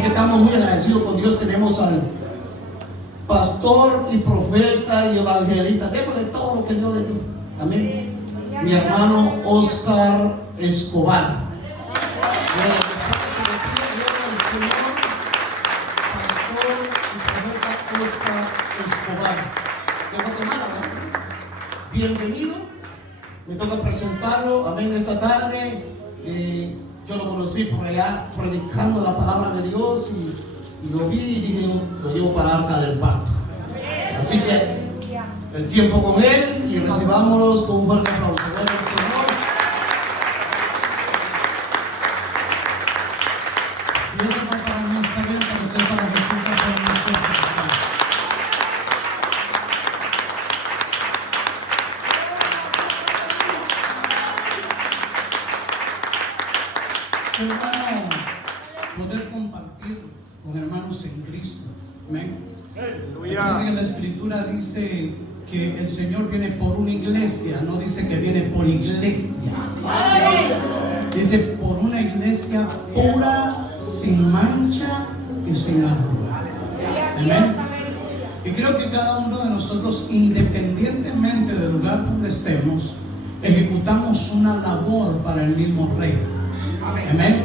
Así que estamos muy agradecidos con Dios. Tenemos al pastor y profeta y evangelista. Démosle todo lo que Dios le dio. Amén. Mi hermano Oscar Escobar. Pastor y profeta Oscar Escobar de Guatemala, ¿verdad? Bienvenido. Me toca presentarlo. Amén. Esta tarde yo lo conocí por allá predicando la palabra de Dios y lo vi y dije, lo llevo para Arca del Pacto. Así que el tiempo con él y recibámoslos con un fuerte aplauso. Gloria al Señor. Si eso fue para mí, está bien, pero eso es para Jesús, para nosotros. Hermano, poder compartir con hermanos en Cristo. Amén. Dice que la Escritura dice que el Señor viene por una iglesia, no dice que viene por iglesias. Dice por una iglesia pura, sin mancha y sin arruga. Amén. Y creo que cada uno de nosotros, independientemente del lugar donde estemos, ejecutamos una labor para el mismo Rey. Amén.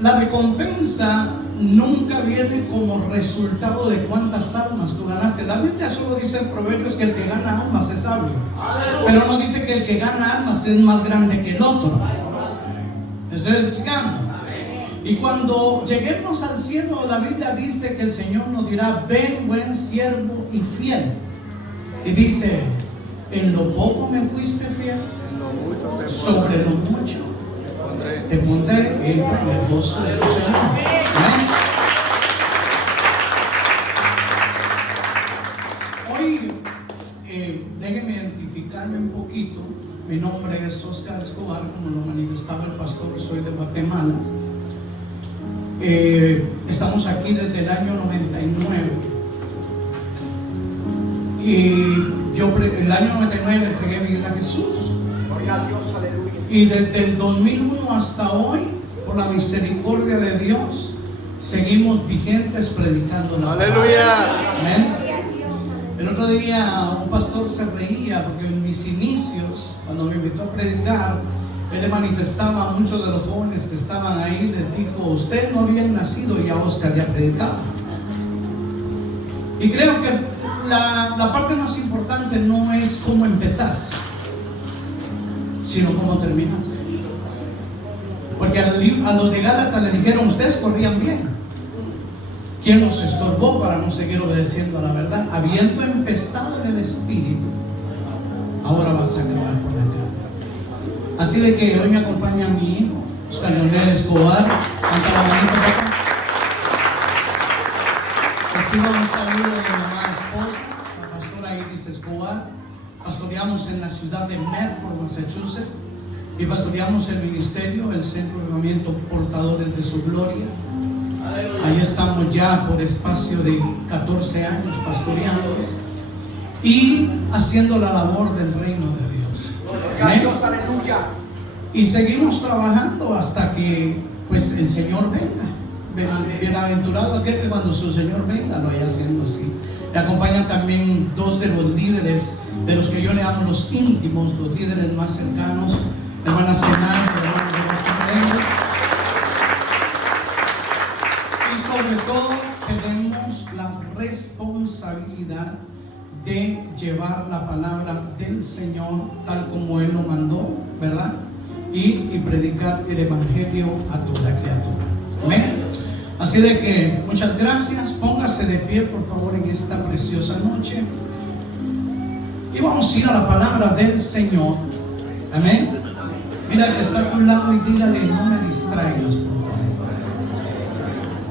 La recompensa nunca viene como resultado de cuántas almas tú ganaste. La Biblia solo dice en Proverbios que el que gana almas es sabio, pero no dice que el que gana almas es más grande que el otro. Estoy explicando. Y cuando lleguemos al cielo, la Biblia dice que el Señor nos dirá: ven, buen siervo y fiel. Y dice: en lo poco me fuiste fiel, sobre lo mucho te pondré en el gozo del Señor. ¿Amén? Hoy déjenme identificarme un poquito. Mi nombre es Oscar Escobar, como lo manifestaba el pastor. Soy de Guatemala. Estamos aquí desde el año 99. Y yo el año 99 le entregué mi vida a Jesús. Gloria a Dios, aleluya. Y desde el 2001 hasta hoy, por la misericordia de Dios, seguimos vigentes predicando la palabra. Aleluya. Amén. El otro día un pastor se reía porque en mis inicios, cuando me invitó a predicar, él le manifestaba a muchos de los jóvenes que estaban ahí, les dijo: ustedes no habían nacido y ya Oscar ya predicaba. Y creo que la parte más importante no es cómo empezás, sino cómo terminas. Porque a los de Gálatas le dijeron: ustedes corrían bien. ¿Quién nos estorbó para no seguir obedeciendo a la verdad? Habiendo empezado en el Espíritu, ahora vas a acabar por la carne. Así de que hoy me acompaña mi hijo, Oscar Leonel Escobar. Ante la manita de acá. Reciba un saludo de mi amada esposa, la pastora Iris Escobar. Pastoreamos en la ciudad de Medford, Massachusetts, y pastoreamos el ministerio, el Centro de Avivamiento Portadores de su Gloria. Ahí estamos ya por espacio de 14 años pastoreando y haciendo la labor del reino de Dios. Amén. Y seguimos trabajando hasta que pues el Señor venga. Bienaventurado aquel que cuando su Señor venga lo vaya haciendo así. Le acompañan también dos de los líderes, de los que yo le llamo los íntimos, los líderes más cercanos, hermana Senay, hermanos de los. Y sobre todo tenemos la responsabilidad de llevar la palabra del Señor tal como Él lo mandó, ¿verdad? Y predicar el evangelio a toda criatura. Amén. Así de que muchas gracias. Póngase de pie, por favor, en esta preciosa noche. Y vamos a ir a la palabra del Señor. Amén. Mira que está a tu lado y dígale: no me distraigas, por favor.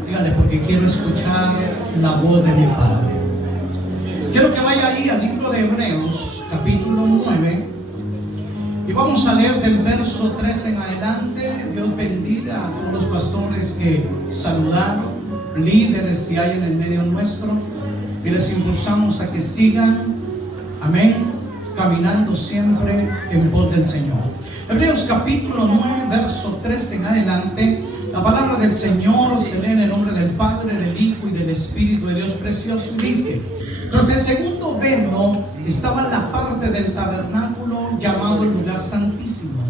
Dígale: porque quiero escuchar la voz de mi Padre. Quiero que vaya ahí al libro de Hebreos, capítulo 9. Y vamos a leer del verso 3 en adelante. Dios bendiga a todos los pastores que saludaron, líderes si hay en el medio nuestro. Y les impulsamos a que sigan, amén, caminando siempre en pos del Señor. Hebreos capítulo 9, verso 3 en adelante, La palabra del Señor se lee en el nombre del Padre, del Hijo y del Espíritu de Dios precioso. Y dice: entonces el segundo velo estaba en la parte del tabernáculo llamado el lugar santísimo,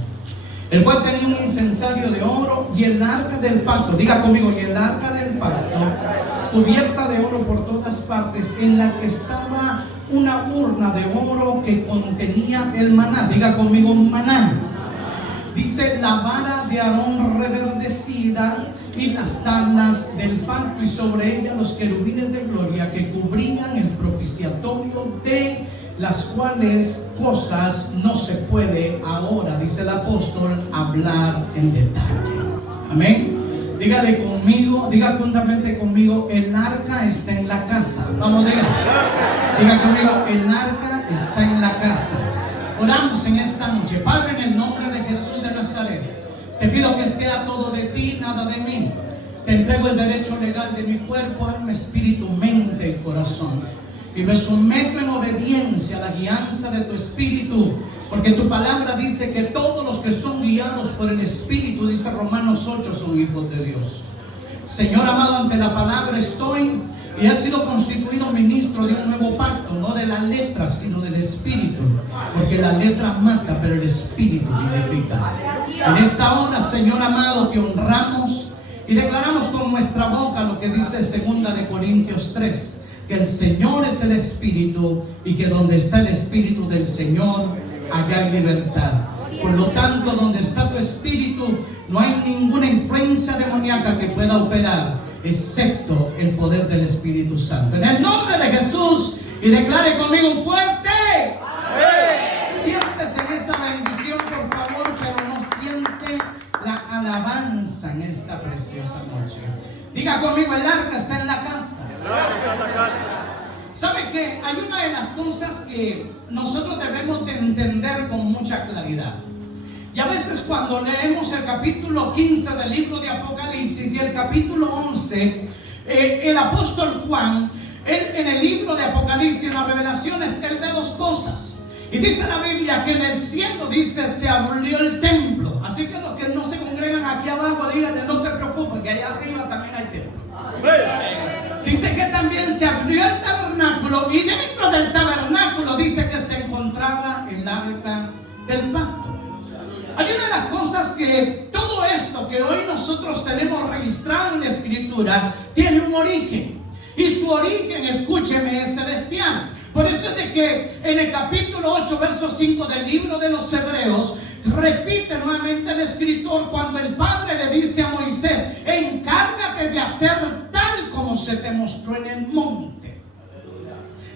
el cual tenía un incensario de oro y el arca del pacto. Diga conmigo: y el arca del pacto, cubierta de oro por todas partes, en la que estaba una urna de oro que contenía el maná. Diga conmigo: maná. Dice: la vara de Aarón reverdecida y las tablas del pacto, y sobre ella los querubines de gloria que cubrían el propiciatorio, de las cuales cosas no se puede ahora, dice el apóstol, hablar en detalle. Amén. Dígale conmigo, diga juntamente conmigo: el arca está en la casa. Vamos, diga conmigo: el arca está en la casa. Oramos en esta noche. Padre, en el nombre de Jesús de Nazaret, te pido que sea todo de ti, nada de mí. Te entrego el derecho legal de mi cuerpo, alma, espíritu, mente y corazón, y me someto en obediencia a la guianza de tu espíritu, porque tu palabra dice que todos los que son guiados por el Espíritu, dice Romanos 8, son hijos de Dios. Señor amado, ante la palabra estoy, y he sido constituido ministro de un nuevo pacto, no de la letra, sino del Espíritu, porque la letra mata, pero el Espíritu vivifica. En esta hora, Señor amado, te honramos y declaramos con nuestra boca lo que dice 2 de Corintios 3, que el Señor es el Espíritu, y que donde está el Espíritu del Señor, allá hay libertad. Por lo tanto, donde está tu Espíritu, no hay ninguna influencia demoníaca que pueda operar, excepto el poder del Espíritu Santo. En el nombre de Jesús, y declare conmigo un fuerte amén. Siéntese en esa bendición, por favor, pero no siente la alabanza en esta preciosa noche. Diga conmigo: el arca está en la casa. El arca está en la casa. ¿Sabe qué? Hay una de las cosas que nosotros debemos de entender con mucha claridad. Y a veces cuando leemos el capítulo 15 del libro de Apocalipsis y el capítulo 11, el apóstol Juan, él en el libro de Apocalipsis, en las revelaciones, él ve dos cosas. Y dice la Biblia que en el cielo, dice, se abrió el templo. Así que los que no se congregan aquí abajo, díganle: no te preocupes, que allá arriba también hay templo. Dice que también se abrió el tabernáculo, y dentro del tabernáculo dice que se encontraba el arca del pacto. Hay una de las cosas que todo esto que hoy nosotros tenemos registrado en la Escritura tiene un origen, y su origen, escúcheme, es celestial. Por eso es de que en el capítulo 8, verso 5 del libro de los Hebreos, repite nuevamente el escritor cuando el Padre le dice a Moisés: encárgate de hacer tal como se te mostró en el monte.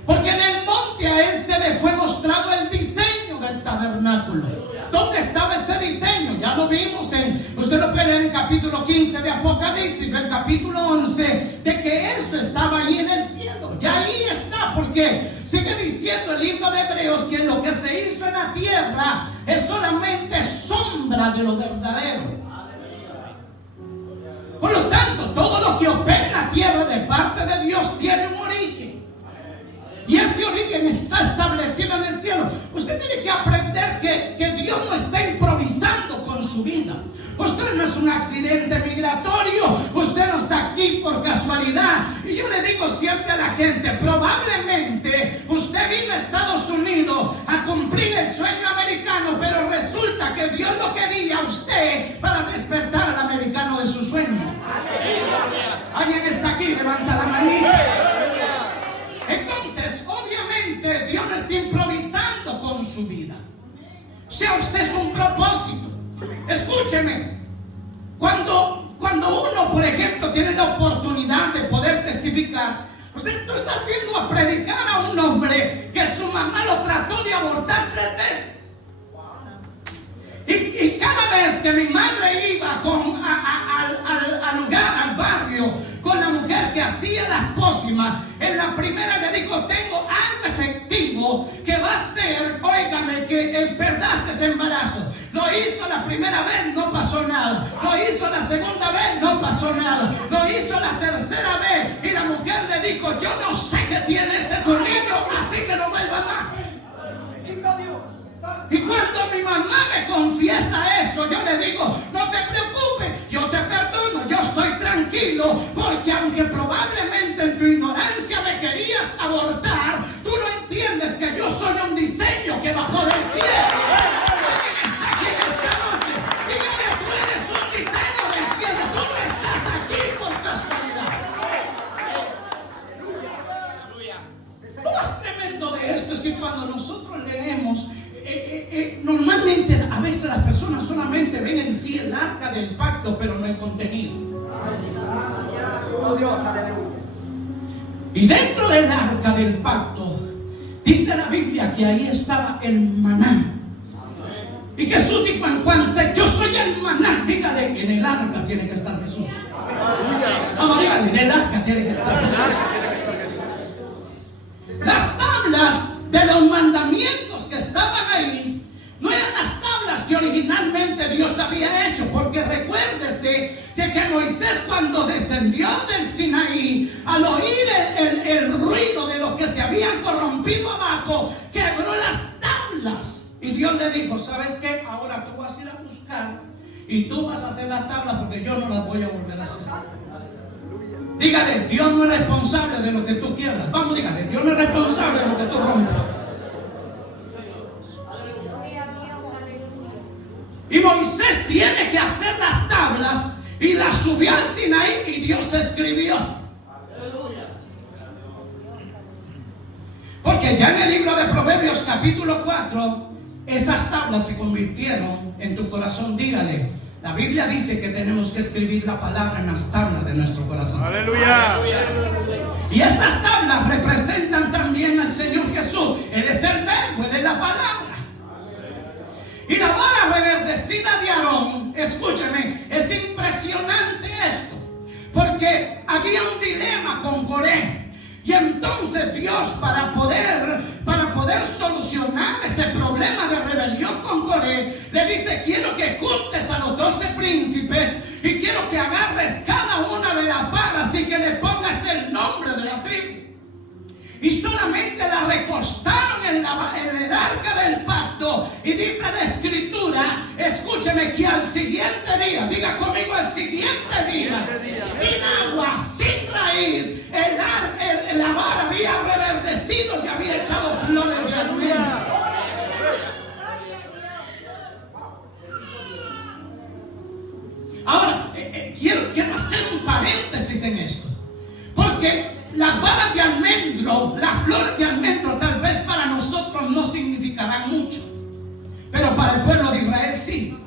Porque en el monte a él se le fue mostrado el diseño del tabernáculo. ¿Dónde estaba ese diseño? Ya lo vimos usted lo puede en el capítulo 15 de Apocalipsis, el capítulo 11, de que eso estaba ahí en el cielo. Ya ahí está, porque sigue diciendo el libro de Hebreos que lo que se hizo en la tierra es solamente sombra de lo verdadero. Por lo tanto, todo lo que opera en la tierra de parte de Dios tiene un origen. Y ese origen está establecido en el cielo. Usted tiene que aprender que Dios no está improvisando con su vida. Usted no es un accidente migratorio. Usted no está aquí por casualidad. Y yo le digo siempre a la gente: probablemente usted vino a Estados Unidos a cumplir el sueño americano, pero resulta que Dios lo quería a usted para despertar al americano de su sueño. ¿Alguien está aquí? Levanta la manita. Entonces, obviamente, Dios no está improvisando con su vida. O sea, usted es un propósito. Escúcheme, cuando uno, por ejemplo, tiene la oportunidad de poder testificar, tú estás viendo a predicar a un hombre que su mamá lo trató de abortar 3 veces. Y cada vez que mi madre iba al lugar, al barrio, con la mujer que hacía las pócimas, en la primera le dijo: tengo algo efectivo que va a hacer, óigame, que perdase ese embarazo. Lo hizo la primera vez, no pasó nada. Lo hizo la segunda vez, no pasó nada. Lo hizo la tercera vez, y la mujer le dijo: yo no sé qué tiene ese tu niño, así que no vuelva más. Y cuando mi mamá me confiesa eso, yo le digo: no te preocupes, yo te perdono. tranquilo, porque aunque probablemente en tu ignorancia me querías abortar, tú no entiendes que yo soy un diseño que bajó del cielo. Alguien está aquí en esta noche. Dígame, tú eres un diseño del cielo. Tú no estás aquí por casualidad. Lo más tremendo de esto es que cuando nosotros leemos, normalmente a veces las personas solamente ven en sí el arca del pacto, pero no el contenido. Oh Dios, aleluya. Y dentro del arca del pacto dice la Biblia que ahí estaba el maná. Y Jesús dijo en Juan 6, yo soy el maná. Dígale, en el arca tiene que estar Jesús. Vamos, dígale, en el arca tiene que estar Jesús. Las tablas de los mandamientos que estaban ahí no eran las tablas que originalmente Dios había hecho, porque recuérdese de que Moisés, cuando descendió del Sinaí, al oír el ruido de lo que se habían corrompido abajo, quebró las tablas. Y Dios le dijo, ¿sabes qué? Ahora tú vas a ir a buscar y tú vas a hacer las tablas, porque yo no las voy a volver a hacer. Dígale, Dios no es responsable de lo que tú quieras. Vamos, dígale, Dios no es responsable de lo que tú rompas. Y Moisés tiene que hacer las tablas y las subió al Sinaí y Dios escribió. Porque ya en el libro de Proverbios capítulo 4, esas tablas se convirtieron en tu corazón. Dígale, la Biblia dice que tenemos que escribir la palabra en las tablas de nuestro corazón. Aleluya. Y esas tablas representan también al Señor Jesús. Él es el verbo, Él es la palabra. Y la vara reverdecida de Aarón, escúcheme, es impresionante esto, porque había un dilema con Coré. Y entonces Dios, para poder solucionar ese problema de rebelión con Coré, le dice, quiero que juntes a los 12 príncipes y quiero que agarres cada una de las varas y que le pongas el nombre de la tribu. Y solamente la recostaron en el arca del pacto. Y dice la escritura, escúcheme, que al siguiente día, diga conmigo, al siguiente día, sin agua, sin raíz, la vara había reverdecido y había echado flores de almendra. Ahora, quiero hacer un paréntesis en esto, porque las varas de almendro, las flores de almendro, tal vez para nosotros no significarán mucho, pero para el pueblo de Israel sí.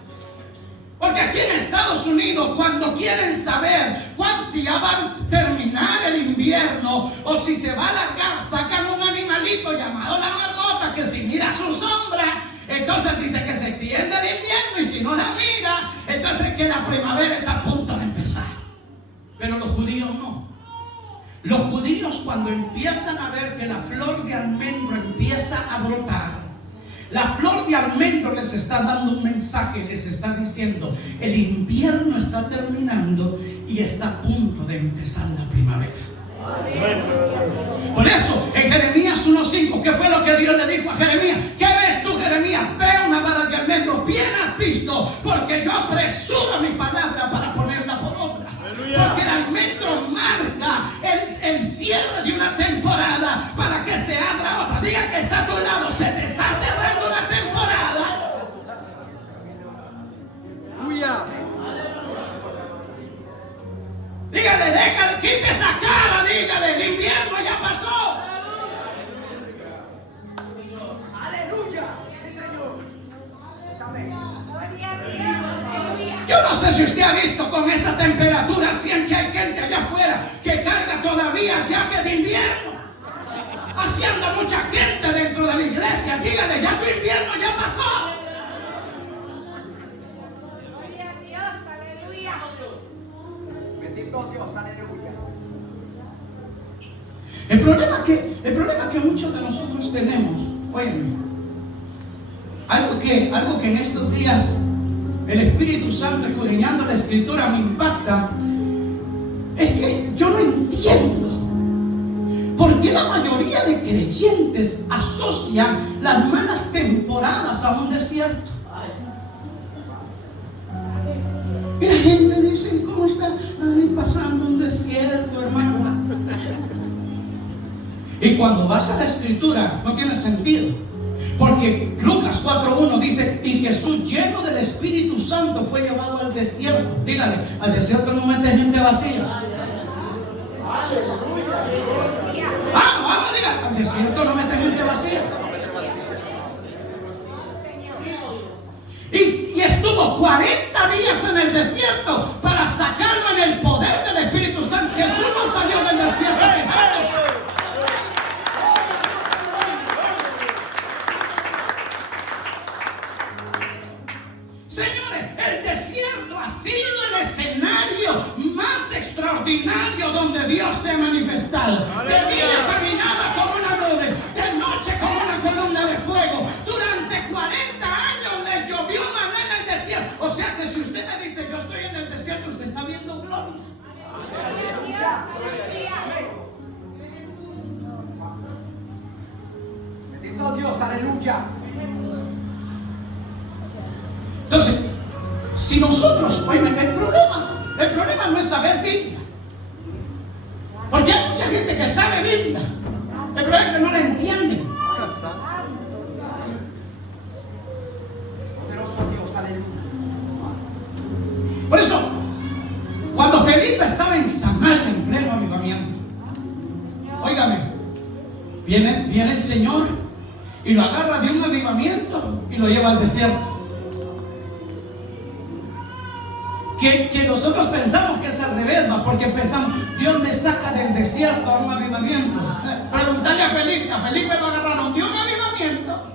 Porque aquí en Estados Unidos, cuando quieren saber si ya va a terminar el invierno o si se va a alargar, sacan un animalito llamado la marmota, que si mira su sombra, entonces dice que se extiende el invierno, y si no la mira, entonces que la primavera está a punto de empezar. Pero los judíos no. Los judíos, cuando empiezan a ver que la flor de almendro empieza a brotar, la flor de almendro les está dando un mensaje, les está diciendo, el invierno está terminando y está a punto de empezar la primavera. Por eso, en Jeremías 1:5, ¿qué fue lo que Dios le dijo a Jeremías? ¿Qué ves tú, Jeremías? Ve una vara de almendro, bien has visto, porque yo apresuro mi palabra para ponerla por obra. Porque el almendro marca el cierre de una temporada para que se abra otra. Diga que está a tu lado, se te está cerrando una temporada. Aleluya. Dígale, déjale, quite esa cara, dígale, el invierno ya pasó. Aleluya. Sí, Señor. Amén. Yo no sé si usted ha visto con esta temperatura, si es que hay gente allá afuera que carga todavía jacket de invierno. Así anda mucha gente dentro de la iglesia. Dígale, ya tu invierno ya pasó. Gloria a Dios, aleluya. Bendito Dios, aleluya. El problema que muchos de nosotros tenemos, óyeme, algo que en estos días el Espíritu Santo, escudriñando la Escritura, me impacta, es que yo no entiendo por qué la mayoría de creyentes asocian las malas temporadas a un desierto. Y la gente dice, ¿cómo está pasando un Y cuando vas a la escritura, no tiene sentido. Porque Lucas 4:1 dice: y Jesús, lleno del Espíritu Santo, fue llevado al desierto. Dígale, al desierto no mete gente vacía. Vamos, diga, al desierto no mete gente vacía. Y estuvo 40 días en el desierto para sacarlo en el poder del Espíritu Santo. Jesús no salió del desierto quejándose. Señores, el desierto ha sido el escenario más extraordinario donde Dios se ha manifestado. De día caminaba como una nube, de noche como una columna de fuego. Durante 40 años le llovió maná en el desierto. O sea que si usted me dice yo estoy en el desierto, usted está viendo gloria. Bendito Dios, aleluya. Entonces, si nosotros, oigan, el problema no es saber Biblia. Porque hay mucha gente que sabe Biblia. El problema es que no la entiende. Poderoso Dios, aleluya. Por eso, cuando Felipe estaba en Samaria en pleno avivamiento, óigame, viene el Señor y lo agarra de un avivamiento y lo lleva al desierto. Que nosotros pensamos que es al revés, ¿no? Porque pensamos, Dios me saca del desierto a un avivamiento. Preguntarle a Felipe lo agarraron de un avivamiento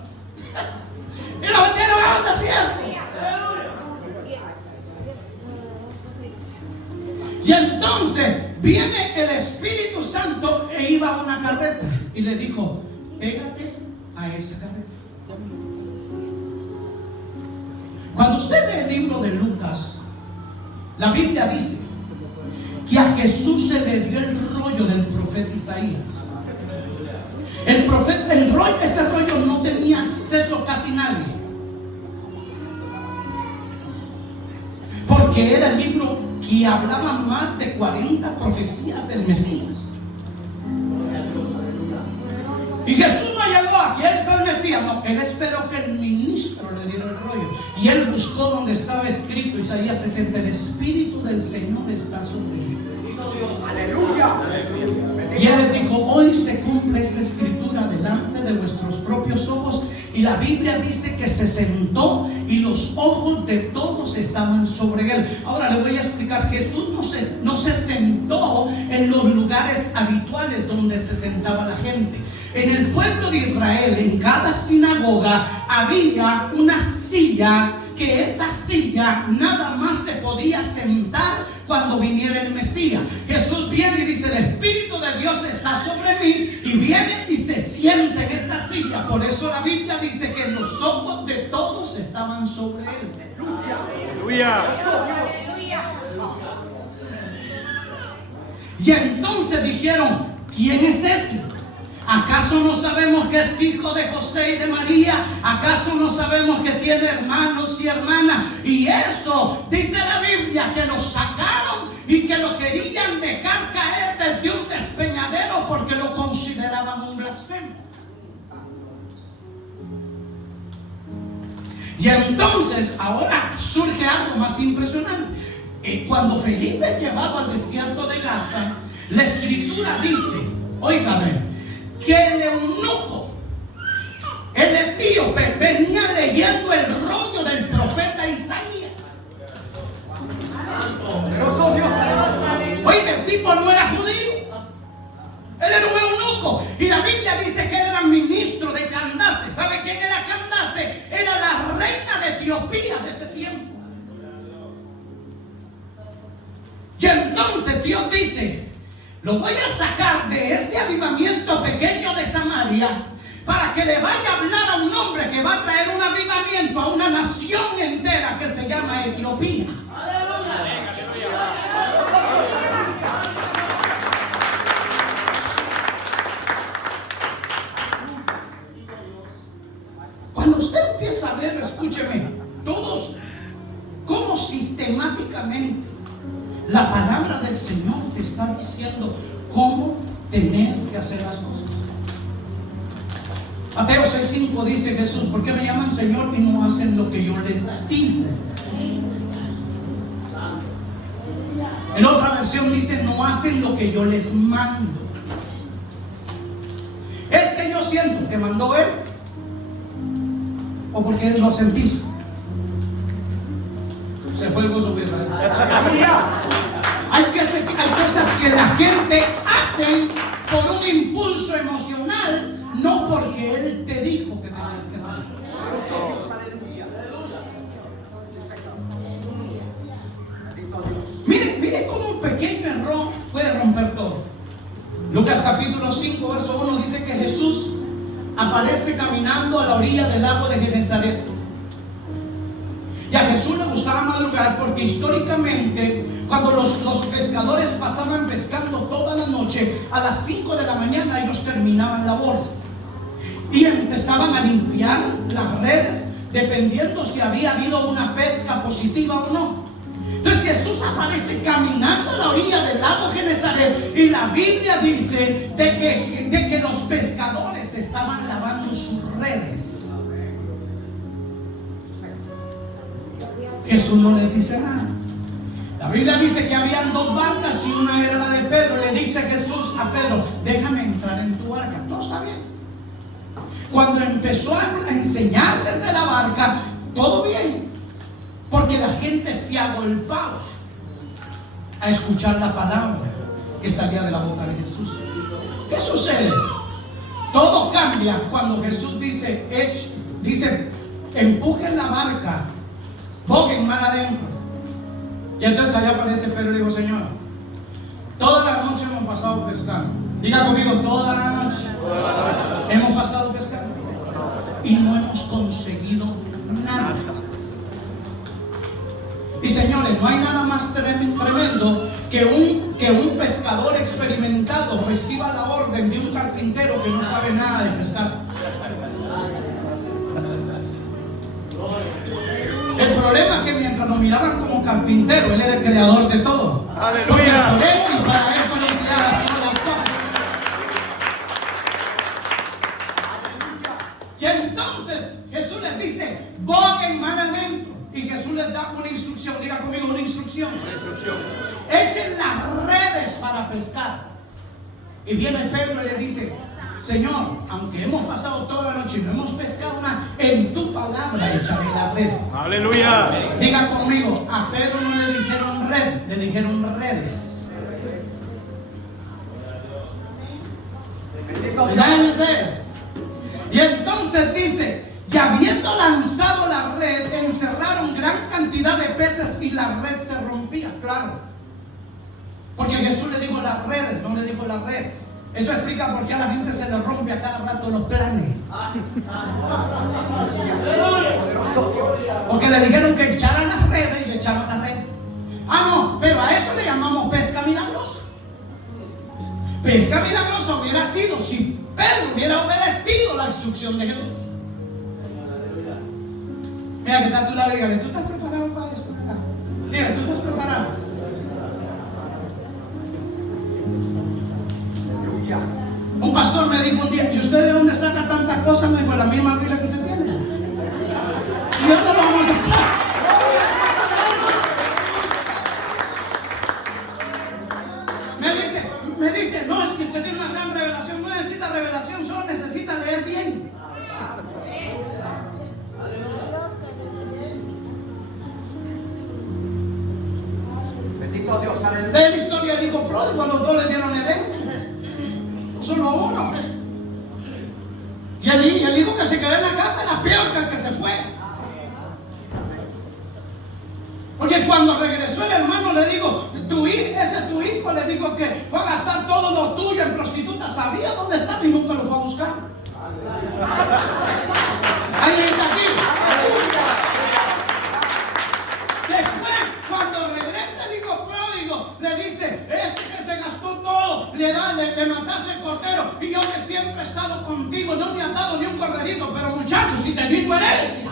y lo metieron a un desierto. Y entonces viene el Espíritu Santo e iba a una carreta y le dijo: pégate a esa carreta. Cuando usted lee el libro de Lucas, la Biblia dice que a Jesús se le dio el rollo del profeta Isaías. Ese rollo no tenía acceso casi nadie, porque era el libro que hablaba más de 40 profecías del Mesías. Y Jesús no llegó a quién está el Mesías, no, él esperó que el ministro le diera el rollo. Y él buscó donde estaba escrito Isaías 60: el Espíritu del Señor está sobre mí. Aleluya. Y él les dijo: hoy se cumple esta escritura delante de vuestros propios ojos. Y la Biblia dice que se sentó y los ojos de todos estaban sobre él. Ahora le voy a explicar. Jesús no se sentó en los lugares habituales donde se sentaba la gente. En el pueblo de Israel, en cada sinagoga había una silla, que esa silla nada más se podía sentar cuando viniera el Mesías. Jesús viene y dice: el Espíritu de Dios está sobre mí, y viene y se sienta en esa silla. Por eso la Biblia dice que los ojos de todos estaban sobre él. Aleluya. Y entonces dijeron: ¿quién es ese? ¿Acaso no sabemos que es hijo de José y de María? ¿Acaso no sabemos que tiene hermanos y hermanas? Y eso dice la Biblia, que lo sacaron y que lo querían dejar caer desde un despeñadero porque lo consideraban un blasfemo. Y entonces ahora surge algo más impresionante. Cuando Felipe es llevado al desierto de Gaza, la escritura dice, óigame, que el eunuco, el etíope, venía leyendo el rollo del profeta Isaías. Oye, el tipo no era judío, él era un eunuco, y la Biblia dice que él era ministro de Candace. ¿Sabe quién era Candace? Era la reina de Etiopía de ese tiempo. Y entonces Dios dice: lo voy a sacar de ese avivamiento pequeño de Samaria para que le vaya a hablar a un hombre que va a traer un avivamiento a una nación entera que se llama Etiopía. Cuando usted empieza a ver, escúcheme, todos, cómo sistemáticamente la palabra del Señor te está diciendo cómo tenés que hacer las cosas. Mateo 6:5 dice Jesús: ¿por qué me llaman Señor y no hacen lo que yo les digo? En otra versión dice: no hacen lo que yo les mando. ¿Es que yo siento que mandó Él? ¿O porque Él lo sentí? Se fue el gozo, ¿verdad? Hay cosas que la gente hace por un impulso emocional, no porque Él te dijo que tenías que hacer. Mire cómo un pequeño error puede romper todo. Lucas capítulo 5 verso 1 dice que Jesús aparece caminando a la orilla del lago de Genesaret. Y a Jesús le gustaba madrugar porque históricamente, cuando los pescadores pasaban pescando toda la noche, a las 5 de la mañana ellos terminaban labores y empezaban a limpiar las redes, dependiendo si había habido una pesca positiva o no. Entonces Jesús aparece caminando a la orilla del lago Genesaret y la Biblia dice de que los pescadores estaban lavando sus redes. Jesús no les dice nada. La Biblia dice que habían dos barcas y una era la de Pedro. Le dice Jesús a Pedro: déjame entrar en tu barca. Todo está bien. Cuando empezó a enseñar desde la barca, todo bien, porque la gente se agolpaba a escuchar la palabra que salía de la boca de Jesús. ¿Qué sucede? Todo cambia cuando Jesús dice empujen la barca, boquen mar adentro. Y entonces allá aparece Pedro y le digo: Señor, toda la noche hemos pasado pescando. Diga conmigo: toda la noche hemos pasado pescando y no hemos conseguido nada. Y señores, no hay nada más tremendo que un pescador experimentado reciba la orden de un carpintero que no sabe nada de pescar. El problema es que mientras lo miraban como carpintero, Él era el creador de todo. ¡Aleluya! Porque por Él y para Él fueron creadas todas las cosas. Y entonces Jesús les dice: boquen mar adentro. Y Jesús les da una instrucción. Diga conmigo: una instrucción. Echen las redes para pescar. Y viene Pedro y le dice: Señor, aunque hemos pasado toda la noche y no hemos pescado nada, en tu palabra echaré la red. ¡Aleluya! Diga conmigo: a Pedro no le dijeron red, le dijeron redes. ¿Saben ustedes? Y entonces dice: y habiendo lanzado la red, encerraron gran cantidad de peces y la red se rompía. Claro, porque Jesús le dijo las redes, no le dijo la red. Eso explica por qué a la gente se le rompe a cada rato los planes. Porque le dijeron que echaran las redes y echaron la red. Ah, no, pero a eso le llamamos pesca milagrosa. Pesca milagrosa hubiera sido si Pedro hubiera obedecido la instrucción de Jesús. Mira que está a tu lado y dígale: ¿tú estás preparado para esto? Dígale: ¿tú estás preparado? Un pastor me dijo un día: ¿y usted de dónde saca tantas cosas? Me dijo: la misma Biblia que usted tiene. Y ahora lo vamos a explicar. Me dice: no, es que usted tiene una gran revelación. No necesita revelación, solo necesita leer bien. Bendito Dios, aleluya. Ve la historia del hijo pródigo: a los dos le dieron herencia, solo a uno. Y el hijo que se quedó en la casa era peor que el que se fue. Porque cuando regresó el hermano le dijo: ese tu hijo, le dijo que fue a gastar todo lo tuyo en prostitutas. Sabía dónde estaba y nunca lo fue a buscar. ¿Alguien está aquí? Después, cuando regresa el hijo pródigo, le dice: que se gastó todo, le mataste el cordero, y yo que siempre he estado contigo, no me han dado ni un corderito, pero muchachos, si te di tu herencia.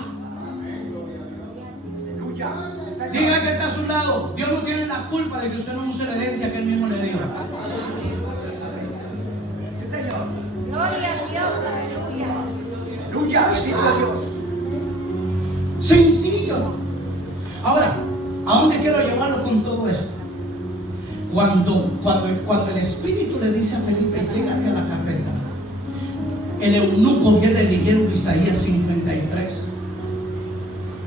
Diga que está a su lado: Dios no tiene la culpa de que usted no use la herencia que Él mismo le dio. Sí, Señor. Gloria a Dios, aleluya. cuando el Espíritu le dice a Felipe, llégate a la carreta, el eunuco viene leyendo Isaías 53.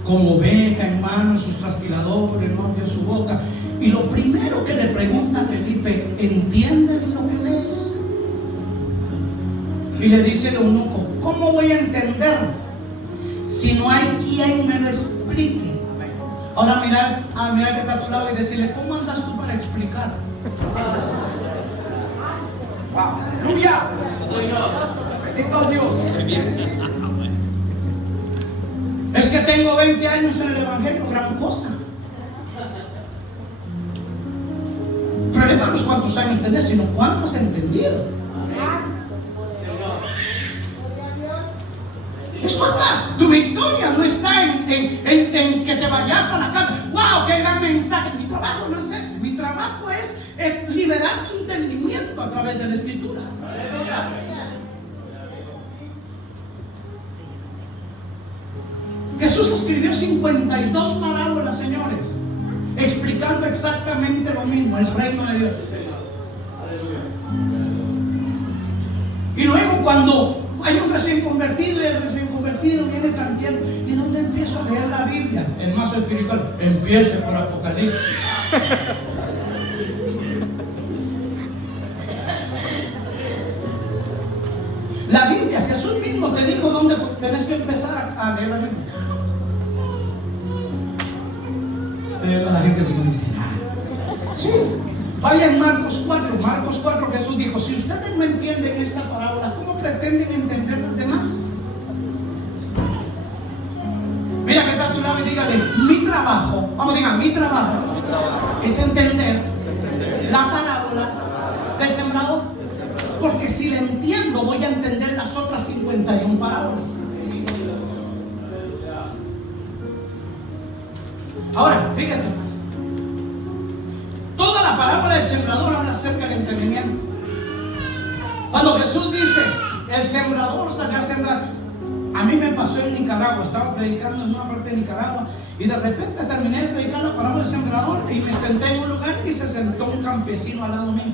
Como oveja, hermano, sus transpiradores, no abrió su boca. Y lo primero que le pregunta a Felipe, ¿entiendes lo que lees? Y le dice el eunuco, ¿cómo voy a entender si no hay quien me lo explique? Ahora mira que está a tu lado y decirle, ¿cómo andas tú para explicar? ¡Aleluya! Bendito Dios. Es que tengo 20 años en el Evangelio, gran cosa. Pero hermanos, ¿cuántos años tenés? Sino cuánto has entendido. Esto acá, tu victoria no está en que te vayas a la casa. ¡Wow! ¡Qué gran mensaje! Mi trabajo no es eso. Mi trabajo es liberar tu entendimiento a través de la Escritura. Jesús escribió 52 parábolas, señores, explicando exactamente lo mismo, el reino de Dios. Y luego cuando hay un recién convertido y el recién convertido viene tan tierno, ¿y dónde empiezo a leer la Biblia? El más espiritual, empiece por Apocalipsis. La Biblia, Jesús mismo te dijo dónde tenés que empezar a leer la Biblia. Pero la gente se dice, sí, vaya en Marcos 4, Jesús dijo, si ustedes no entienden esta parábola, ¿cómo pretenden entender las demás? Mira que está a tu lado y dígale, mi trabajo, vamos, diga, mi trabajo es entender la parábola del sembrador, porque si la entiendo voy a entender las otras 51 parábolas. Ahora, fíjese más. Toda la parábola del sembrador habla acerca del entendimiento. Cuando Jesús dice, el sembrador salió a sembrar. A mí me pasó en Nicaragua, estaba predicando en una parte de Nicaragua y de repente terminé de predicar la parábola del sembrador y me senté en un lugar y se sentó un campesino al lado mío,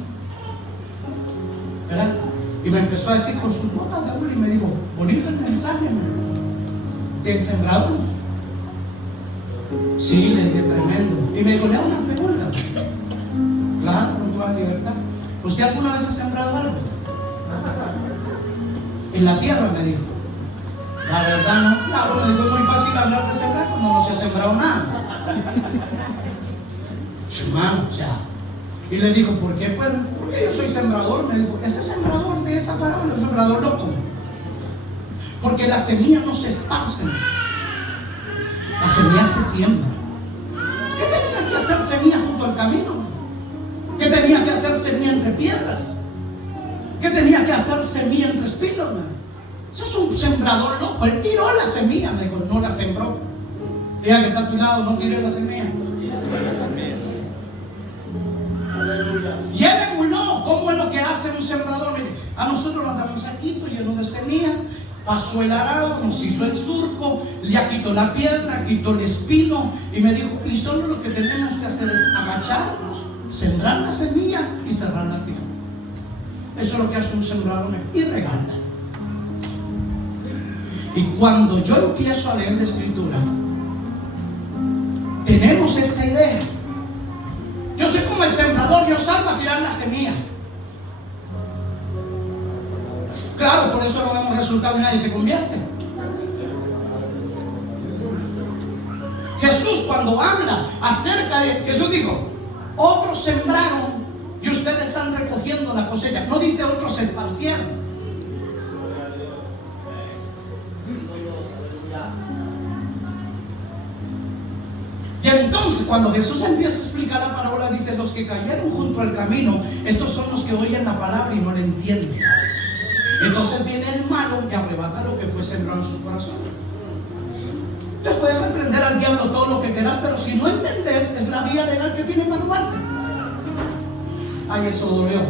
¿verdad? Y me empezó a decir con sus notas de abuelo y me dijo, bonito el mensaje, ¿no? Del sembrador. Sí, le dije, tremendo. Y me dijo, le hago una pregunta. Claro, con toda libertad. ¿Usted alguna vez ha sembrado algo? En la tierra, me dijo. La verdad no, claro, me dijo, es muy fácil hablar de sembrar cuando no se ha sembrado nada. Hermano, o sea. Y le dijo, ¿por qué? Pues, porque yo soy sembrador. Me dijo, ese sembrador de esa parábola es un sembrador loco. Porque las semillas no se esparcen. La semilla se siembra. ¿Qué tenía que hacer semilla junto al camino? ¿Qué tenía que hacer semilla entre piedras? ¿Qué tenía que hacer semilla entre espinos? Eso es un sembrador loco. Él tiró la semilla, me dijo, no la sembró. Diga que está a tu lado, no tiré la semilla. Y él le burló. ¿Cómo es lo que hace un sembrador? Mire, a nosotros nos damos saquito lleno de semillas. Pasó el arado, nos hizo el surco, ya quitó la piedra, quitó el espino y me dijo, y solo lo que tenemos que hacer es agacharnos, sembrar la semilla y cerrar la tierra. Eso es lo que hace un sembrador y regala. Y cuando yo empiezo a leer la Escritura, tenemos esta idea. Yo soy como el sembrador, yo salgo a tirar la semilla. Claro, por eso no vemos resultados y nadie se convierte. Jesús cuando habla acerca de, Jesús dijo, otros sembraron y ustedes están recogiendo la cosecha. No dice otros se esparcieron. Y entonces cuando Jesús empieza a explicar la parábola, dice, los que cayeron junto al camino, estos son los que oyen la palabra y no la entienden. Entonces viene el malo y arrebata lo que fue sembrado en sus corazones. Entonces puedes reprender al diablo todo lo que quieras, pero si no entendés, es la vía legal que tiene para robarte. Ay, eso dolió.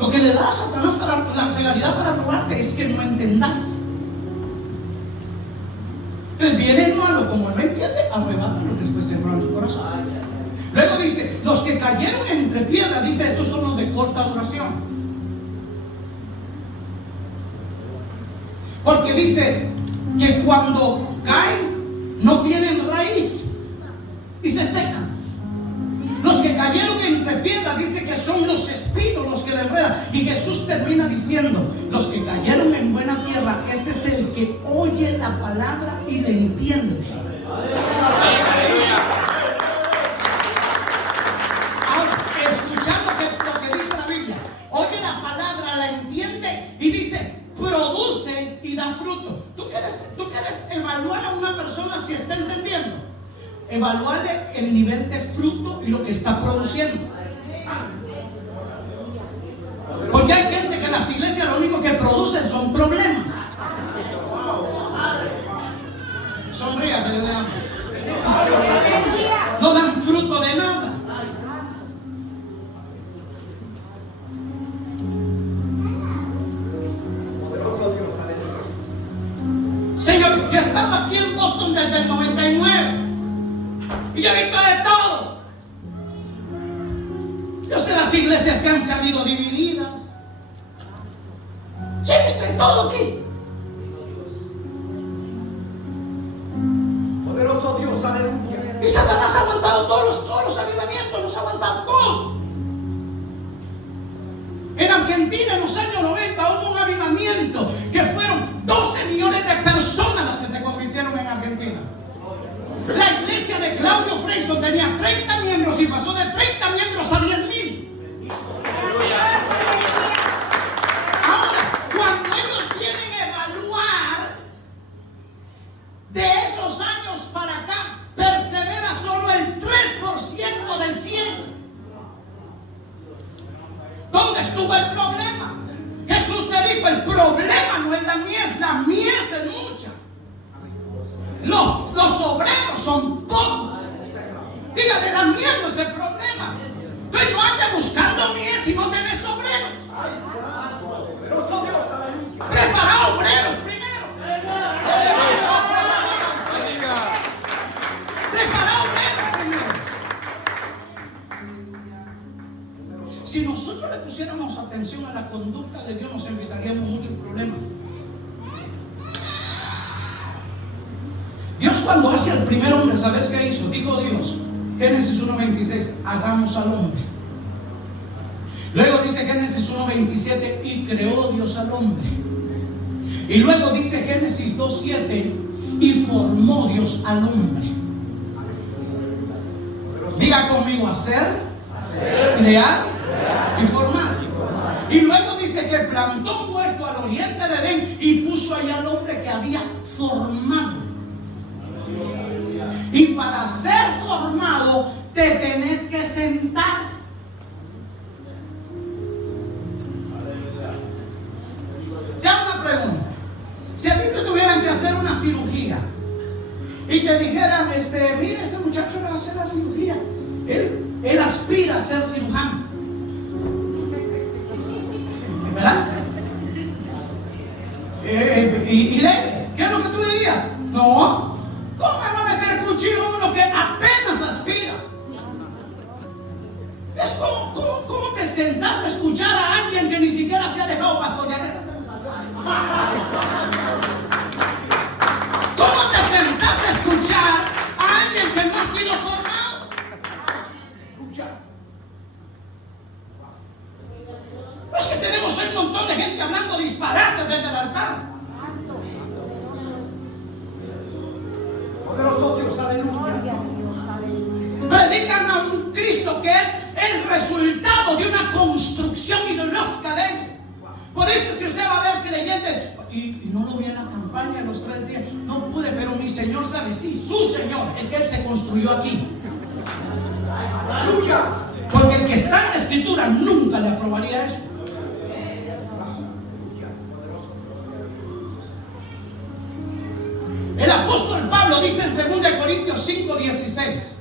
Lo que le da a Satanás para la legalidad para robarte es que no entendás. Entonces viene el malo, como no entiende, arrebata lo que fue sembrado en su corazón. Luego dice, los que cayeron entre piedras, dice, estos son los de corta duración. Porque dice que cuando caen no tienen raíz y se secan. Los que cayeron entre piedras, dice que son los espinos los que le enredan. Y Jesús termina diciendo, los que cayeron en buena tierra, este es el que oye la palabra y le entiende. Ahora, escuchando lo que dice la Biblia, oye la palabra, la entiende y dice, produce y da fruto. ¿Tú quieres evaluar a una persona si está entendiendo? Evaluarle el nivel de fruto y lo que está produciendo. Porque hay gente que en las iglesias lo único que producen son problemas. Sonría que yo le amo. No dan fruto de nada. Señor, yo he estado aquí en Boston desde el 99 y yo he visto de todo. Yo sé las iglesias que han salido divididas. Yo he visto de todo aquí. Poderoso Dios, aleluya. Y Satanás ha aguantado todos los avivamientos, los ha aguantado todos. En Argentina en los años 90 hubo un avivamiento que fueron 12 millones de personas las que se convirtieron en Argentina. La iglesia de Claudio Freyson tenía 30 miembros y pasó de 30 miembros a 10,000. Ahora, cuando ellos quieren evaluar de esos años para acá, persevera solo el 3% del 100%. ¿Dónde estuvo el problema? Jesús te dijo, el problema no es la mies es mucha. Los obreros son pocos. Dígale, la mies no es el problema. Entonces no andes buscando mies si no tenés obreros. Prepara obreros primero. Prepara obreros primero. Si nosotros le pusiéramos atención a la conducta de Dios, nos evitaríamos muchos problemas. Dios cuando hace al primer hombre, ¿sabes qué hizo? Dijo Dios, Génesis 1:26, hagamos al hombre. Luego dice Génesis 1:27, y creó Dios al hombre. Y luego dice Génesis 2:7, y formó Dios al hombre. Diga conmigo, hacer, crear y formar. Y luego dice que plantó un huerto al oriente de Edén y puso ahí al hombre que había formado. Y para ser formado te tenés que sentar. Ya una pregunta. Si a ti te tuvieran que hacer una cirugía y te dijeran, mire, este muchacho le va a hacer la cirugía, él aspira a ser cirujano, ¿verdad? Y debe, ¿qué es lo que tú dirías? No, ¿cómo me va a meter cuchillo a uno que apenas aspira? Es como te sentás a escuchar a alguien que ni siquiera se ha dejado pastorear. ¿Cómo te sentás a escuchar a alguien que no ha sido formado? Es que tenemos un montón de gente hablando disparates desde el altar. Poderoso Dios, aleluya. Predican a un Cristo que es el resultado de una construcción ideológica de él. Por eso es que usted va a ver creyentes. Y no lo vi en la campaña en los 3 días. No pude, pero mi Señor sabe. Sí, su Señor, el que Él se construyó aquí. Aleluya. Porque el que está en la Escritura nunca le aprobaría eso. El apóstol Pablo dice en 2 Corintios 5:16: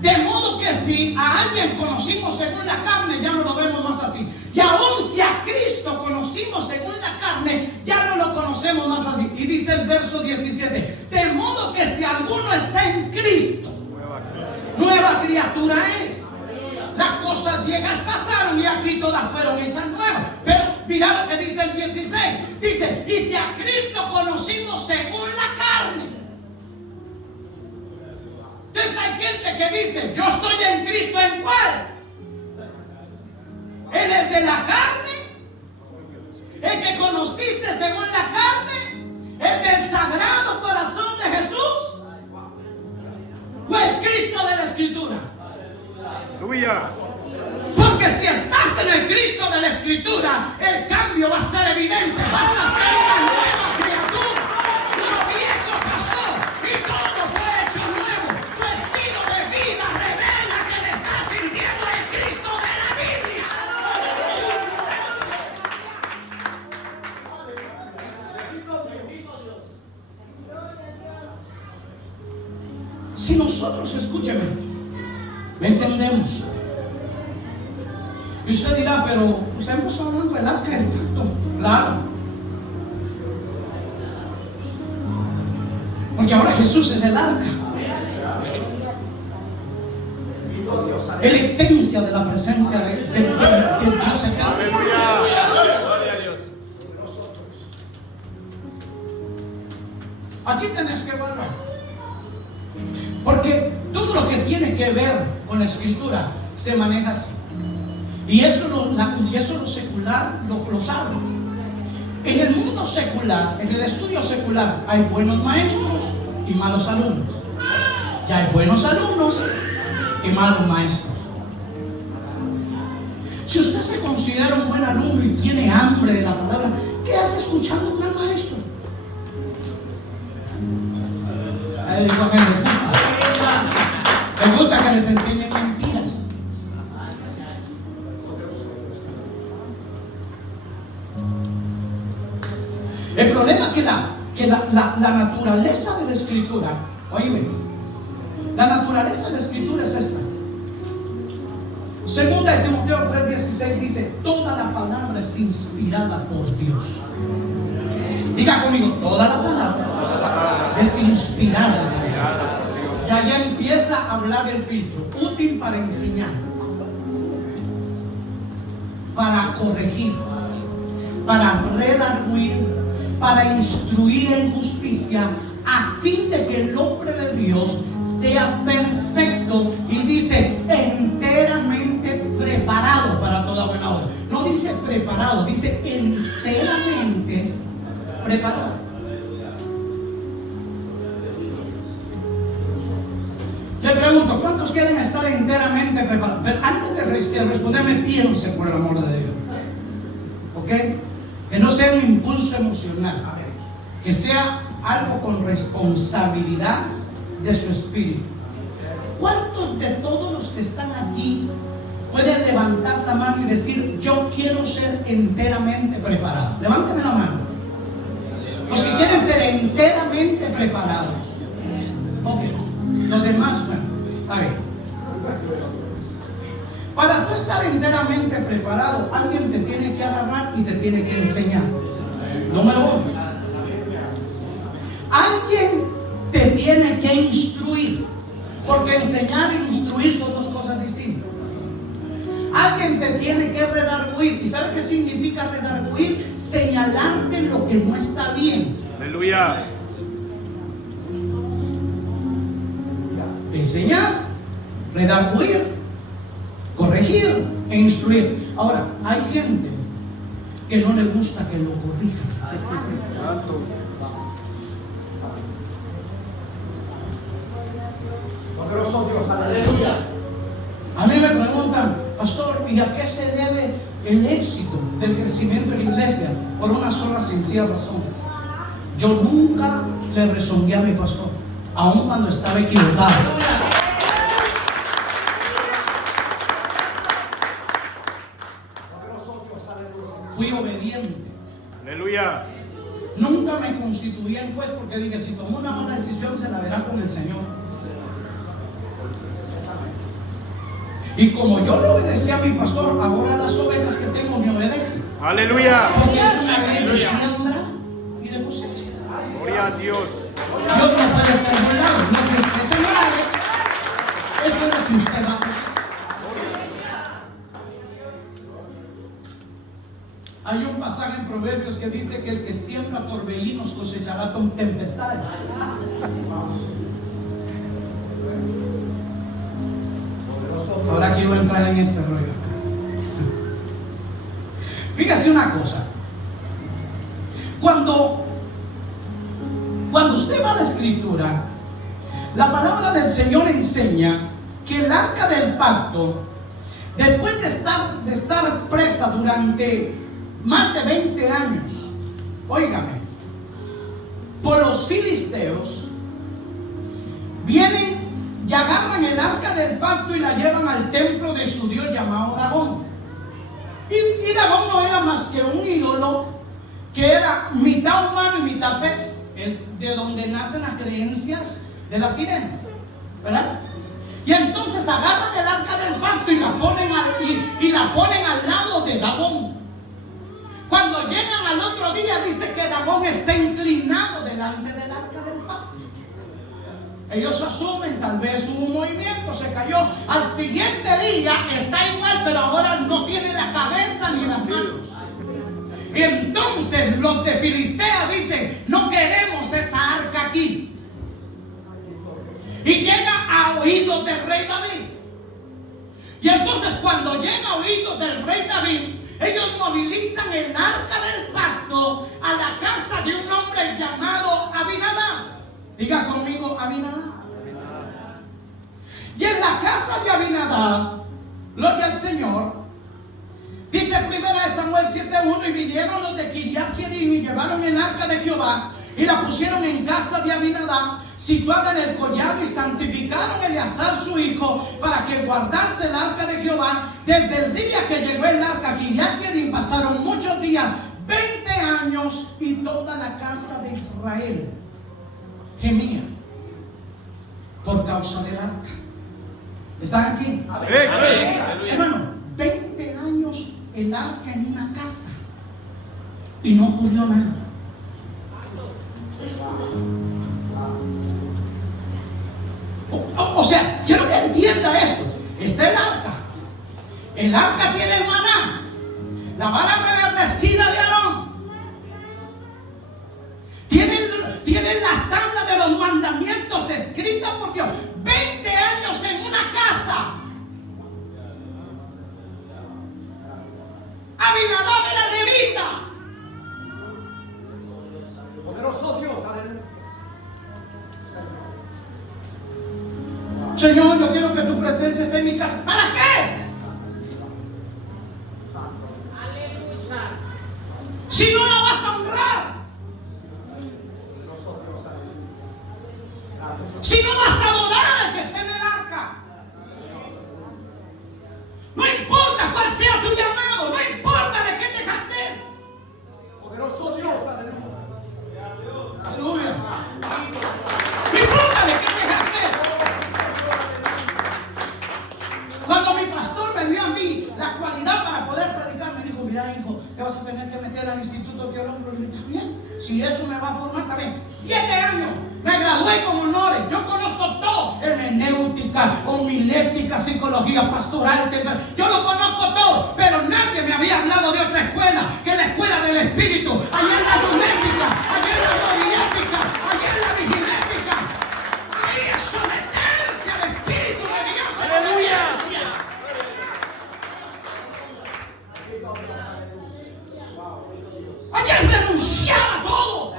de modo que si a alguien conocimos según la carne, ya no lo vemos más así. Y aún si a Cristo conocimos según la carne, ya no lo conocemos más así. Y dice el verso 17: de modo que si alguno está en Cristo, Nueva criatura es. Las cosas viejas pasaron y aquí todas fueron hechas nuevas. Pero mira lo que dice el 16. Dice, y si a Cristo conocimos según la carne. Entonces hay gente que dice, yo estoy en Cristo, ¿en cuál? ¿En el de la carne? ¿El que conociste según la carne? ¿El del sagrado corazón de Jesús? ¿O el Cristo de la Escritura? Aleluya. Porque si estás en el Cristo de la Escritura, el cambio va a ser evidente. Vas a ser una nueva criatura. Lo viejo pasó y todo fue hecho nuevo. Tu estilo de vida revela que le estás sirviendo al Cristo de la Biblia. Si nosotros, escúcheme, ¿me entendemos? Y usted dirá, pero usted empezó hablando del arca del pacto. Claro. Porque ahora Jesús es el arca. Es la esencia de la presencia de Dios eterno. Aleluya. Gloria a Dios. Aquí tenés que volver. Porque todo lo que tiene que ver con la Escritura se maneja así. Y eso lo secular lo sabe. En el mundo secular, en el estudio secular, hay buenos maestros y malos alumnos. Ya hay buenos alumnos y malos maestros. Si usted se considera un buen alumno y tiene hambre de la palabra, ¿qué hace escuchando a un mal maestro? Ahí dijo, a mí les gusta que les enseñen mentiras. El problema es que la naturaleza de la Escritura, oíme, la naturaleza de la Escritura es esta. Segunda de Timoteo 3:16 dice, toda la palabra es inspirada por Dios. Diga conmigo, toda la palabra es inspirada. Ya empieza a hablar el filtro, útil para enseñar, para corregir, para redarguir, para instruir en justicia, a fin de que el hombre de Dios sea perfecto y dice enteramente preparado para toda buena obra. No dice preparado, dice enteramente preparado. Le pregunto, ¿cuántos quieren estar enteramente preparados? Pero antes de responderme, piense por el amor de Dios. ¿Ok? Que no sea un impulso emocional, que sea algo con responsabilidad de su espíritu. ¿Cuántos de todos los que están aquí pueden levantar la mano y decir, yo quiero ser enteramente preparado? Levántame la mano. Los que quieren ser enteramente preparados. Ok. Los demás, bueno, a ver. Para tú estar enteramente preparado, alguien te tiene que agarrar y te tiene que enseñar. Número uno. Alguien te tiene que instruir. Porque enseñar e instruir son dos cosas distintas. Alguien te tiene que redarguir. ¿Y sabe qué significa redarguir? Señalarte lo que no está bien. Aleluya. Enseñar, redarguir, corregir e instruir. Ahora, hay gente que no le gusta que lo corrijan. Santo. Poderoso Dios, aleluya. A mí me preguntan, pastor, ¿y a qué se debe el éxito del crecimiento de la iglesia? Por una sola sencilla razón. Yo nunca le rezongué a mi pastor, aun cuando estaba equivocado. Fui obediente. Aleluya. Nunca me constituí en juez porque dije, si tomo una mala decisión se la verá con el Señor. Y como yo le obedecí a mi pastor, ahora las ovejas que tengo me obedecen. Aleluya. Porque es una ley de siembra y de cosecha. Gloria a Dios. Dios no puede ser burlado. Mientras que se mueve, Eso es lo que usted va a hacer. Hay un pasaje en Proverbios que dice que el que siembra torbellinos cosechará con tempestades. Ahora quiero entrar en este rollo. Fíjese una cosa. Cuando usted va a la Escritura, la palabra del Señor enseña que el arca del pacto, después de estar presa durante más de 20 años, óigame, por los filisteos, vienen y agarran el arca del pacto y la llevan al templo de su dios llamado Dagón. Y Dagón no era más que un ídolo que era mitad humano y mitad pez. Es de donde nacen las creencias de las sirenas, ¿verdad? Y entonces agarran el arca del pacto y la ponen al lado de Dagón. Cuando llegan al otro día, dice que Dagón está inclinado delante del arca del pacto. Ellos asumen, tal vez hubo un movimiento, se cayó. Al siguiente día está igual, pero ahora no tiene la cabeza ni las manos. Y entonces los de Filistea dicen: no queremos esa arca aquí. Y llega a oídos del rey David. Y entonces cuando llega a oídos del rey David, ellos movilizan el arca del pacto a la casa de un hombre llamado Abinadab. Diga conmigo, Abinadab. Y en la casa de Abinadab, gloria al Señor, dice 1 Samuel 7:1: y vinieron los de Kiriat Jearim y llevaron el arca de Jehová y la pusieron en casa de Abinadab, situada en el collado, y santificaron a Eleazar su hijo para que guardase el arca de Jehová. Desde el día que llegó el arca a Kiriat Jearim pasaron muchos días, 20 años, y toda la casa de Israel gemía por causa del arca. ¿Están aquí? Hermano, 20 años el arca en una casa y no ocurrió nada. O sea, quiero que entienda esto. Está el arca. El arca tiene el maná, la vara reverdecida de Aarón. Tienen las tablas de los mandamientos escritas por Dios. 20 años en una casa. Abinadab era levita. Poderoso Dios, aleluya. Señor, yo quiero que tu presencia esté en mi casa. ¿Para qué? Aleluya. Si no la vas a honrar, si no vas a adorar al que esté en el arca, no importa cuál sea tu llamado, no importa de qué te jactes. Poderoso Dios, aleluya. Aleluya. No importa de qué te jactes. Cuando mi pastor me dio a mí la cualidad para poder predicar, me dijo: mira, hijo, te vas a tener que meter al Instituto Teológico. Y yo: está bien, si eso me va a formar, está bien. 7 años, me gradué con honores. Yo conozco todo: hermenéutica, homilética, psicología pastoral. Yo lo conozco todo, pero nadie me había hablado de otra escuela que la escuela del Espíritu. Allá en la domética, allá en la homilética, allá en la vigilética. Ahí es someterse al Espíritu de Dios. ¡Aleluya! Ayer renunciaba a todo.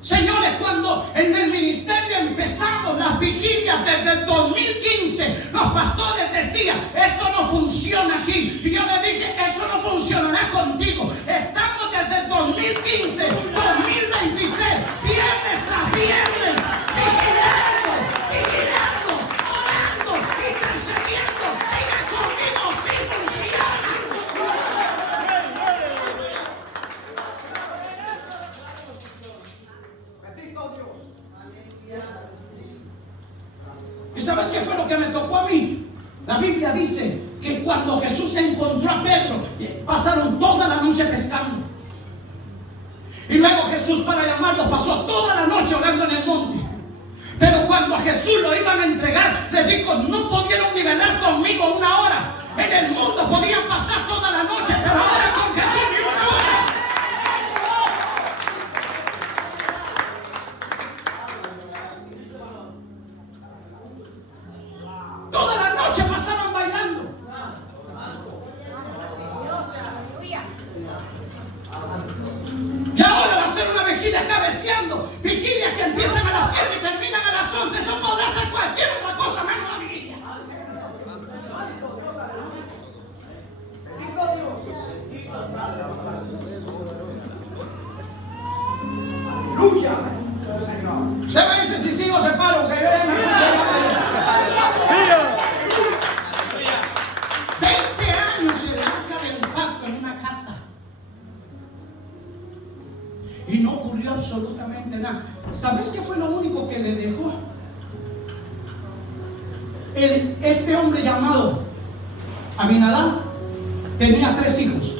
Señores, cuando en el ministerio empezamos las vigilias desde el 2015, los pastores decían: esto no funciona aquí. Y yo le dije: eso no funcionará contigo. Estamos desde el 2015, 2026, viernes tras viernes, vigilando, orando, intercediendo. Venga conmigo, sí funciona. Bendito Dios. ¿Y sabes qué fue lo que me tocó a mí? La Biblia dice que cuando Jesús encontró a Pedro, pasaron toda la noche pescando. Y luego Jesús, para llamarlo, pasó toda la noche orando en el monte. Pero cuando a Jesús lo iban a entregar, les dijo: no pudieron ni velar conmigo una hora. En el mundo podían pasar toda la noche, pero ahora con Jesús ni una hora. Toda la noche pasaban bailando. Y ahora va a ser una vigilia cabeceando. Vigilia que empiezan a las 7 y terminan a las 11. Eso podrá ser cualquier otra cosa menos la vigilia. Bendito Dios. Aleluya. Señor. Usted me dice si sigo o se paro, que yo ya me puse a bailar. 20 años el arca del pacto en una casa. Y no ocurrió absolutamente nada. ¿Sabes qué fue lo único que le dejó? Este hombre llamado Abinadab tenía 3 hijos.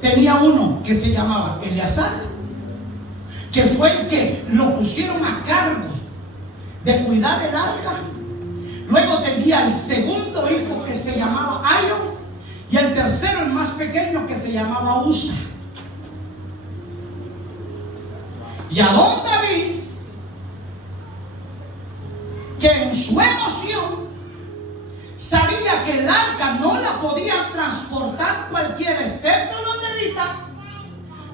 Tenía uno que se llamaba Eleazar, que fue el que lo pusieron a cargo de cuidar el arca. Luego tenía el segundo hijo que se llamaba Ayo, y el tercero, el más pequeño, que se llamaba Usa. Y Adón David, que en su emoción sabía que el arca no la podía transportar cualquiera excepto los levitas,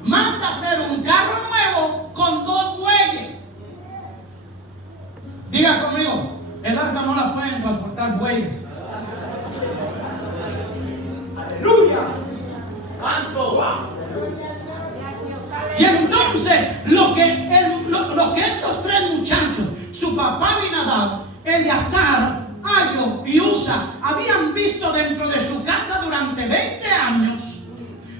manda hacer un carro nuevo con 2 bueyes. Diga conmigo: el arca no la pueden transportar bueyes. Aleluya. Y entonces lo que estos 3 muchachos, su papá Abinadab, Eleazar, Ayo y Usa, habían visto dentro de su casa durante 20 años,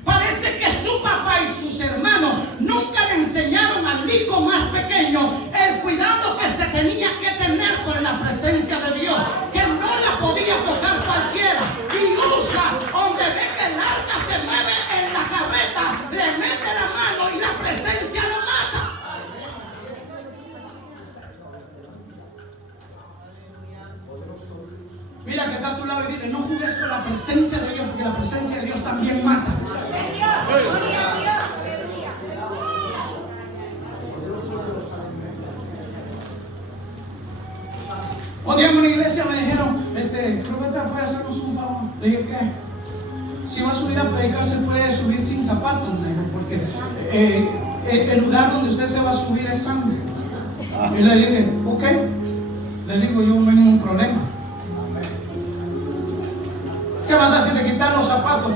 parece que su papá y sus hermanos nunca le enseñaron al hijo más pequeño el cuidado que se tenía que tener con la presencia de Dios, que no la podía tocar cualquiera. Y Usa, donde ve que el arca se mueve en la carreta, le mete la mano y la presencia lo mata. Mira que está a tu lado y dile: no jugues con la presencia de Dios, porque la presencia de Dios también mata. Un día en una iglesia me dijeron: profeta, ¿puede hacernos un favor? Le dije: ¿qué? Si va a subir a predicar, se puede subir sin zapatos, me dijo, porque el lugar donde usted se va a subir es santo. Y le dije: ok. Le digo: yo no hay ningún problema. ¿Qué vas a hacer de quitar los zapatos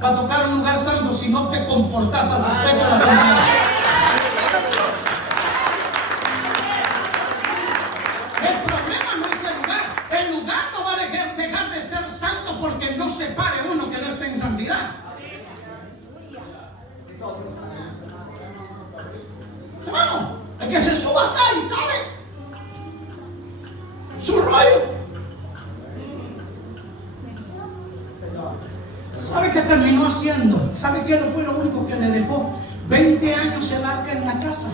para tocar un lugar santo si no te comportas al respecto de la santidad? El problema no es el lugar. El lugar no va a dejar de ser santo porque no se pare uno que no esté en santidad. Hermano, el que se suba acá y sabe su rollo. ¿Sabe qué terminó haciendo? ¿Sabe qué fue lo único que le dejó? 20 años el arca en la casa.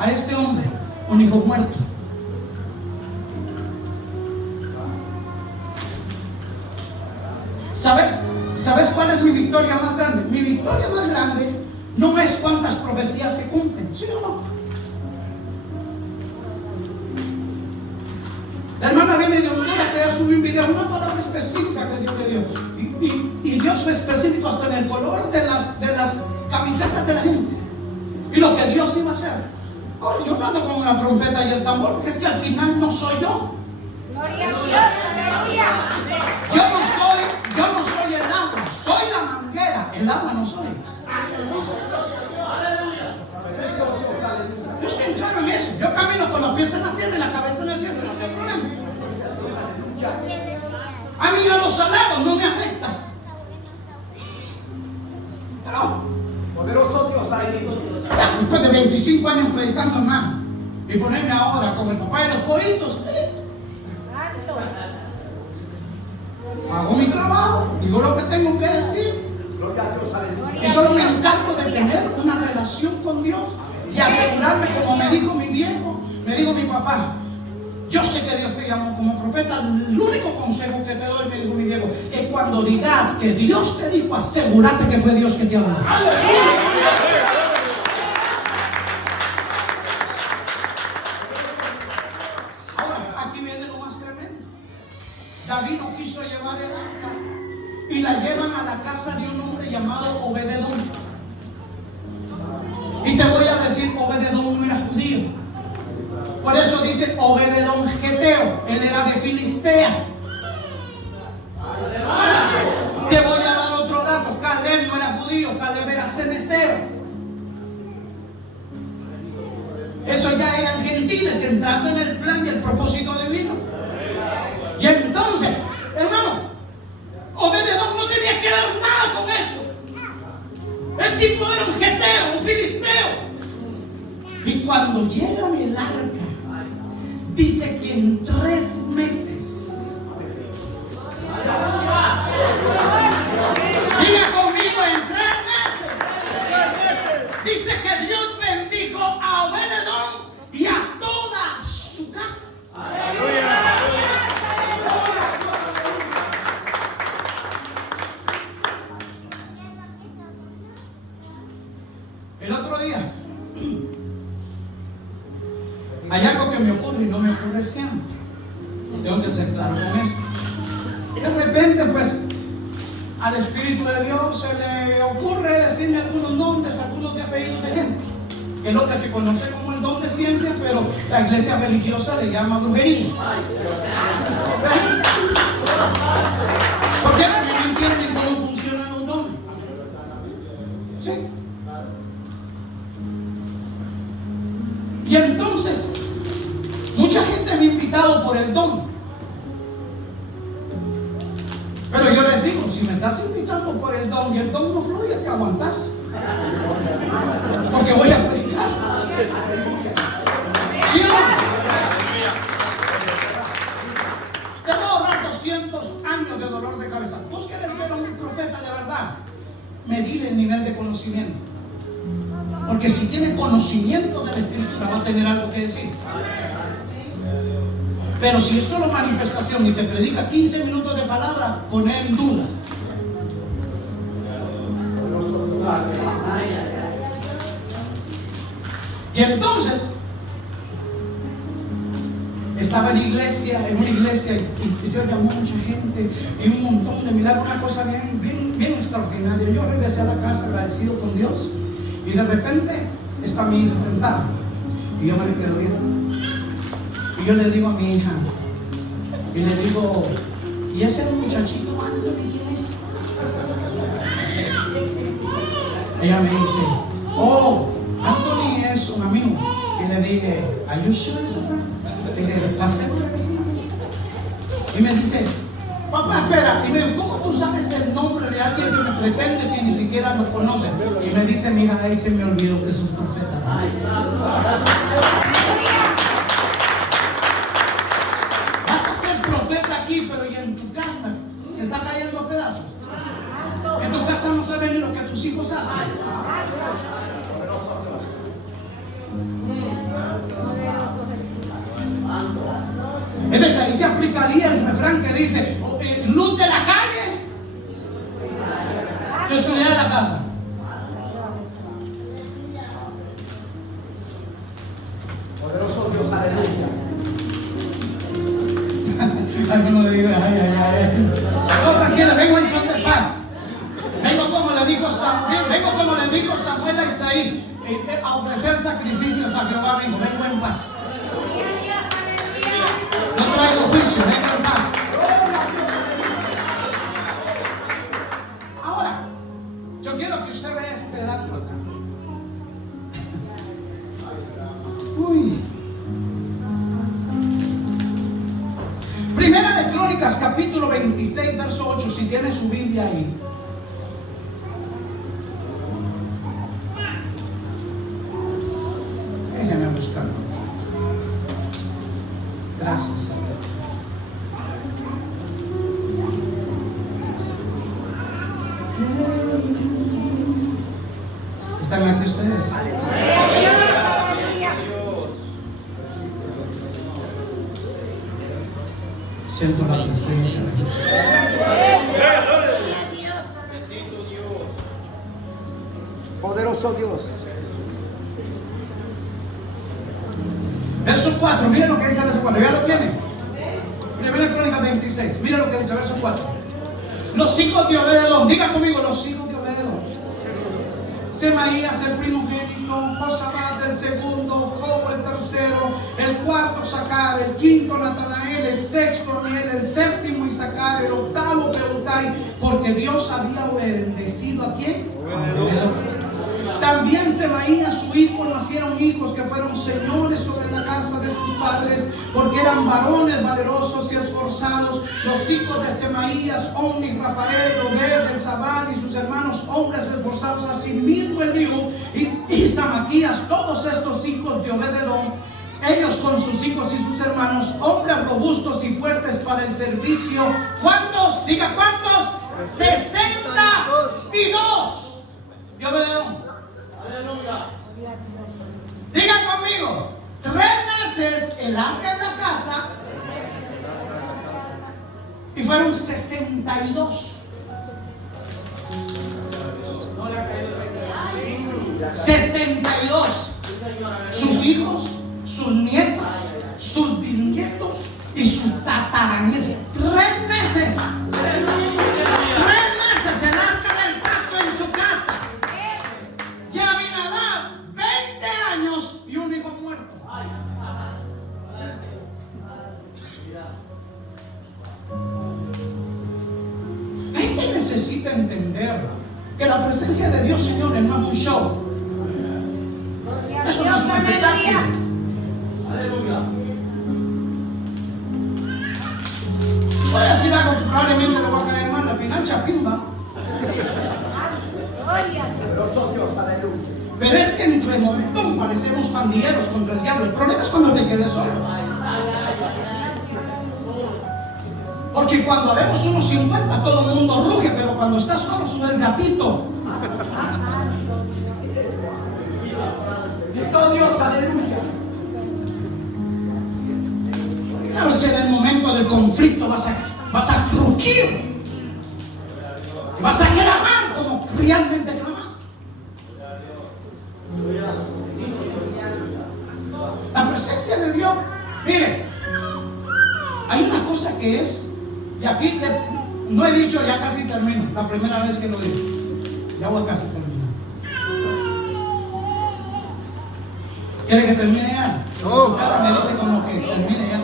A este hombre, un hijo muerto. ¿Sabes cuál es mi victoria más grande? Mi victoria más grande no es cuántas profecías se cumplen, ¿sí o no? La hermana viene de Honduras, ella subió un video, una palabra específica que Dios le dio. Y Dios fue específico hasta en el color de las camisetas de la gente. Y lo que Dios iba a hacer. Ahora yo no ando con la trompeta y el tambor, porque es que al final no soy yo. Gloria a Dios, aleluya. Yo no soy el agua, soy la manguera. El agua no soy. Yo estoy claro en eso. Yo camino con los pies en la tierra y la cabeza en el cielo, no tengo problema. A mí a los halagos no me afecta. Pero Poderoso Dios, aleluya. después de 25 años predicando, hermano, y ponerme ahora con el papá de los pollitos, hago mi trabajo, digo lo que tengo que decir, Gloria a Dios, aleluya. Y solo me encargo de tener una relación con Dios y asegurarme, como me dijo mi viejo, me dijo mi papá. Yo sé que Dios te llamó como profeta. El único consejo que te doy, me dijo mi viejo, es cuando digas que Dios te dijo, asegúrate que fue Dios que te habló. Ahora, aquí viene lo más tremendo. David no quiso llevar el arca y la llevan a la casa de un hombre llamado Obededón. Y te voy a decir, Obededón no era judío. Por eso dice Obededón Geteo. Él era de Filistea. Te voy a dar otro dato. Caleb no era judío. Caleb era ceneceo. Esos ya eran gentiles entrando en el plan y el propósito divino. Y entonces, hermano, Obededón no tenía que ver nada con esto. El tipo era un geteo, un filisteo. Y cuando llegan el arca, dice que en 3 meses. Diga conmigo, en 3 meses. Dice que Dios bendijo a Obededón y a toda su casa. El otro día hay algo que me ocurre y no me ocurre siempre. Tengo que ser claro con esto. Y de repente, pues, al Espíritu de Dios se le ocurre decirme algunos nombres, algunos de apellidos de gente. Que es lo que se conoce como el don de ciencia, pero la iglesia religiosa le llama brujería. ¿Por qué? Porque no entienden cómo funcionan los dones. Sí. Y entonces, mucha gente me ha invitado por el don. Pero yo les digo, si me estás invitando por el don y el don no fluye, te aguantas. Porque voy a predicar. ¿Sí o no? Te voy a ahorrar 200 años de dolor de cabeza. ¿Vos querés ver a un profeta de verdad? Medir el nivel de conocimiento. Porque si tiene conocimiento de la Escritura, va a tener algo que decir. Pero si es solo manifestación y te predica 15 minutos de palabra, poner en duda. Y entonces estaba en una iglesia y Dios llamó a mucha gente y un montón de milagros, una cosa bien extraordinaria. Yo regresé a la casa agradecido con Dios y de repente está mi hija sentada y yo me quedo viendo. Y yo le digo a mi hija, y le digo, ¿y ese muchachito Anthony quién es? Ella me dice, oh, Anthony es un amigo. Y le dije, ¿are you sure it's a friend? Y le dije, ¿estás segura que es un amigo? Y me dice, papá, espera. Y me dice, ¿cómo tú sabes el nombre de alguien que me pretende si ni siquiera lo conoce? Y me dice, mi hija, ahí se me olvidó que es un profeta. Aquí, pero y en tu casa se está cayendo a pedazos. En tu casa no se ve ni lo que tus hijos hacen. Entonces ahí se aplicaría el refrán que dice, luz de la calle y oscuridad de la casa. Poderoso Dios, aleluya. Alguno le diga, ay. No, tranquila, vengo en son de paz. Vengo como le dijo Samuel a Isaí, a ofrecer sacrificios a Jehová. Vengo en paz. No traigo juicio, vengo en paz. Ahora, yo quiero que usted vea este dato acá. Uy. Primera de Crónicas, capítulo 26, verso 8, si tiene su Biblia ahí. Déjenme buscarlo. Gracias, Señor. ¿Están aquí ustedes? Siento la presencia de Jesús. Poderoso Dios. Verso 4, mira lo que dice el verso 4. ¿Ya lo tiene? Primera Crónica 26. Mira lo que dice verso 4. Los hijos de Obed-edom. Diga conmigo, los hijos de Obed-edom. Semaías el primogénito, Josabad el segundo, Job el tercero, el cuarto Sacar, el quinto Natanael, el sexto Amiel, el séptimo Isacar, el octavo Peutai, porque Dios había bendecido ¿a quién? A Obed-edom. También Semaías su hijo nacieron hijos que fueron señores sobre la casa de sus padres, porque eran varones valerosos y esforzados. Los hijos de Semaías, Omni, Rafael, Obed, Elzabad y sus hermanos hombres esforzados, asimismo Eliú y Samaquías, todos estos hijos de Obed-edom, ellos con sus hijos y sus hermanos, hombres robustos y fuertes para el servicio. ¿Cuántos? Diga cuántos. 62 de Obed-edom. Diga conmigo, 3 meses el arca en la casa y fueron 62. 62. Sus hijos, sus nietos, sus bisnietos y sus tataranietos. 3 meses. 3 meses el arca del pacto en su casa. Ya Abinadab, 20 años y un hijo muerto. La gente necesita entender que la presencia de Dios, señores, no es un show. Eso no es un espectáculo. Aleluya. Voy a decir algo que probablemente le va a caer mal. Al final, chapimba. Poderoso Dios. Aleluya. Pero es que entre montón parecemos pandilleros contra el diablo. El problema es cuando te quedes solo. Porque cuando vemos unos 50 todo el mundo ruge, pero cuando estás solo sube el gatito. Bendito Dios. Aleluya. ¿Sabes? En el momento del conflicto vas a crujir. Vas a clamar como realmente clamas. La presencia de Dios. Mire, hay una cosa que es, y aquí no he dicho, ya casi termino, la primera vez que lo digo, ya voy a casi terminar. ¿Quiere que termine ya? No. Claro, me dice como que termine ya.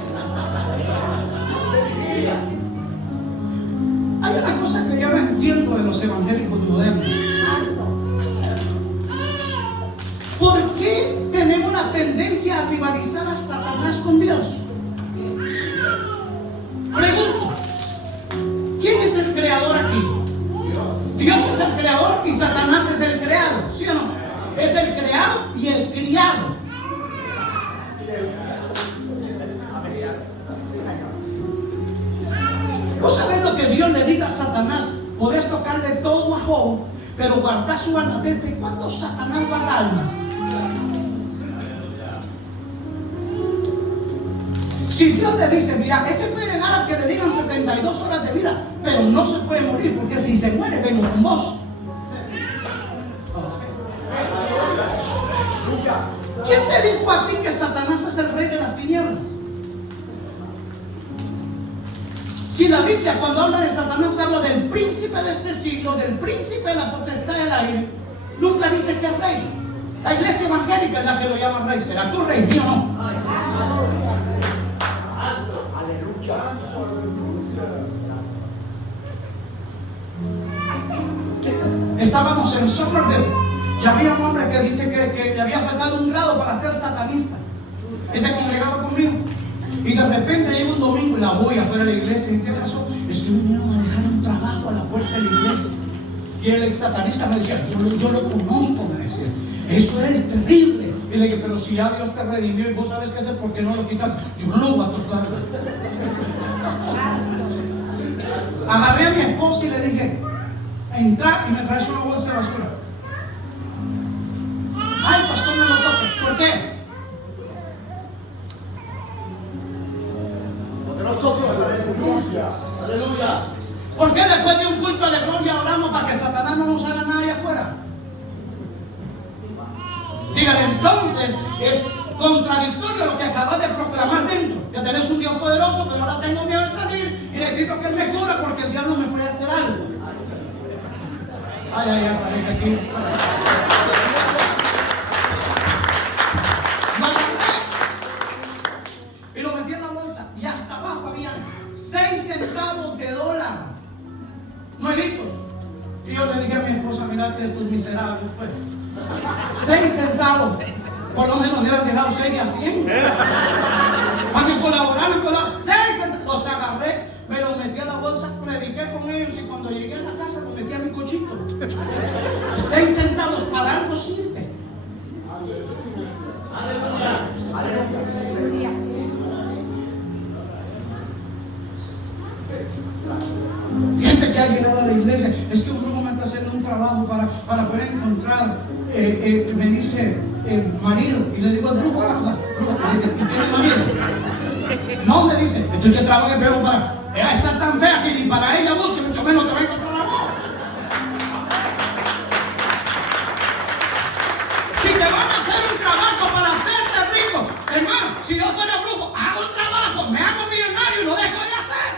Hay una cosa que yo no entiendo de los evangélicos modernos. ¿Por qué tenemos una tendencia a rivalizar a Satanás con Dios? Pregunto, ¿quién es el creador aquí? Dios es el creador y Satanás es el creado, ¿sí o no? Es el creado y el criado. ¿Vos sabés lo que Dios le diga a Satanás? Podés tocarle todo a Job, pero guardar su alma. ¿Desde cuándo Satanás guarda almas? Si Dios le dice, mira, ese puede llegar a que le digan 72 horas de vida, pero no se puede morir, porque si se muere, vengo con vos. ¿Quién te dijo a ti que Satanás es el rey de las tinieblas? Si la Biblia cuando habla de Satanás habla del príncipe de este siglo, del príncipe de la potestad del aire, nunca dice que es rey. La iglesia evangélica es la que lo llama rey. ¿Será tu rey? ¿Mío o no? Estábamos en Somerville y había un hombre que dice que le había faltado un grado para ser satanista. Y se congregaba conmigo. Y de repente llega un domingo y la voy afuera de la iglesia. ¿Y qué pasó? Es que vinieron a dejar un trabajo a la puerta de la iglesia. Y el ex satanista me decía, yo lo conozco, me decía. Eso es terrible. Y le dije, pero si ya Dios te redimió y vos sabes qué hacer, ¿por qué no lo quitas? Yo no lo voy a tocar. Agarré a mi esposa y le dije, entra y me traes una bolsa de basura. qué? Poderoso Dios, aleluya. Aleluya. ¿Por qué después de un culto de gloria oramos para que Satanás no nos haga nada allá afuera? Dígale, entonces es contradictorio lo que acabas de proclamar dentro. Ya tenés un Dios poderoso, pero ahora tengo miedo de salir y necesito que Él me cubra porque el diablo me puede hacer algo. Ay, ay, ay, parece aquí. Lo agarré y lo metí en la bolsa y hasta abajo había 6 centavos de dólar nuevitos. Y yo le dije a mi esposa, mirad estos miserables, pues. 6 centavos. Por lo menos hubieran dejado 6 de a 100. Para que colaboraran con los 6 centavos. Los agarré, me los metí a la bolsa, prediqué con ellos y cuando llegué a la casa los metí a mi cochito. 6 centavos para algo sirve. Aleluya. Aleluya. Gente que ha llegado a la iglesia, es que un grupo me está haciendo un trabajo para poder encontrar, me dice marido, y le digo al brujo, ¿tú tienes marido? No, me dice, estoy que trabajo en breve para ella está tan fea que ni para ella busque, mucho menos te va a encontrar amor. Si te van a hacer un trabajo para hacerte rico, hermano, si yo fuera brujo, hago un trabajo, me hago millonario y lo dejo de hacer.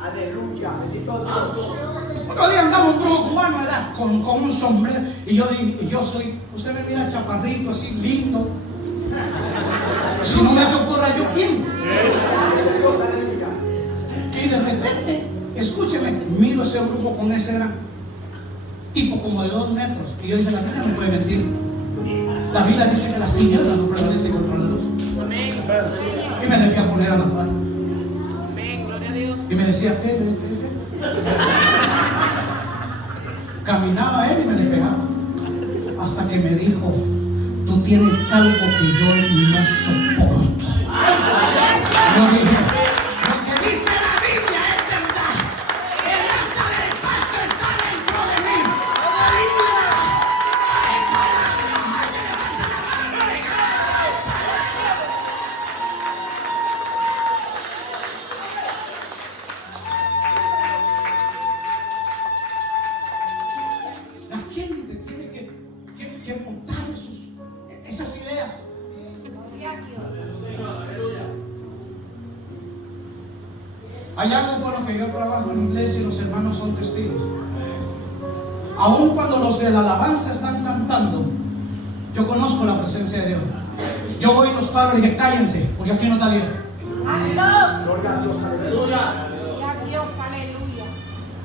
Aleluya. Bendito Dios. Otro día andaba un brujo cubano, ¿verdad? Con un sombrero. Y yo dije, usted me mira chaparrito, así lindo. Si no me echo porra, ¿yo quién? Dios, aleluya. Y de repente, escúcheme, miro ese brujo con ese gran tipo como de 2 metros. Y yo dije, la Biblia no puede mentir. La Biblia dice que las tinieblas no prevalecen contra la luz. Y me decía poner a la par. Amén, gloria a Dios. Y me decía, ¿qué? Caminaba él y me le pegaba. Hasta que me dijo, tú tienes algo que yo no soporto. Yo dije, lo que dice la Biblia es verdad. El asa del pacto está dentro de mí. La gente tiene que montar esas ideas. Gloria a Dios. Hay algo con lo que yo trabajo en la iglesia y los hermanos son testigos. Aun cuando los de la alabanza están cantando, yo conozco la presencia de Dios. Yo voy y los paro y dije, cállense, porque aquí no está Dios. Amén. Gloria a Dios, aleluya. Gloria a Dios. Aleluya.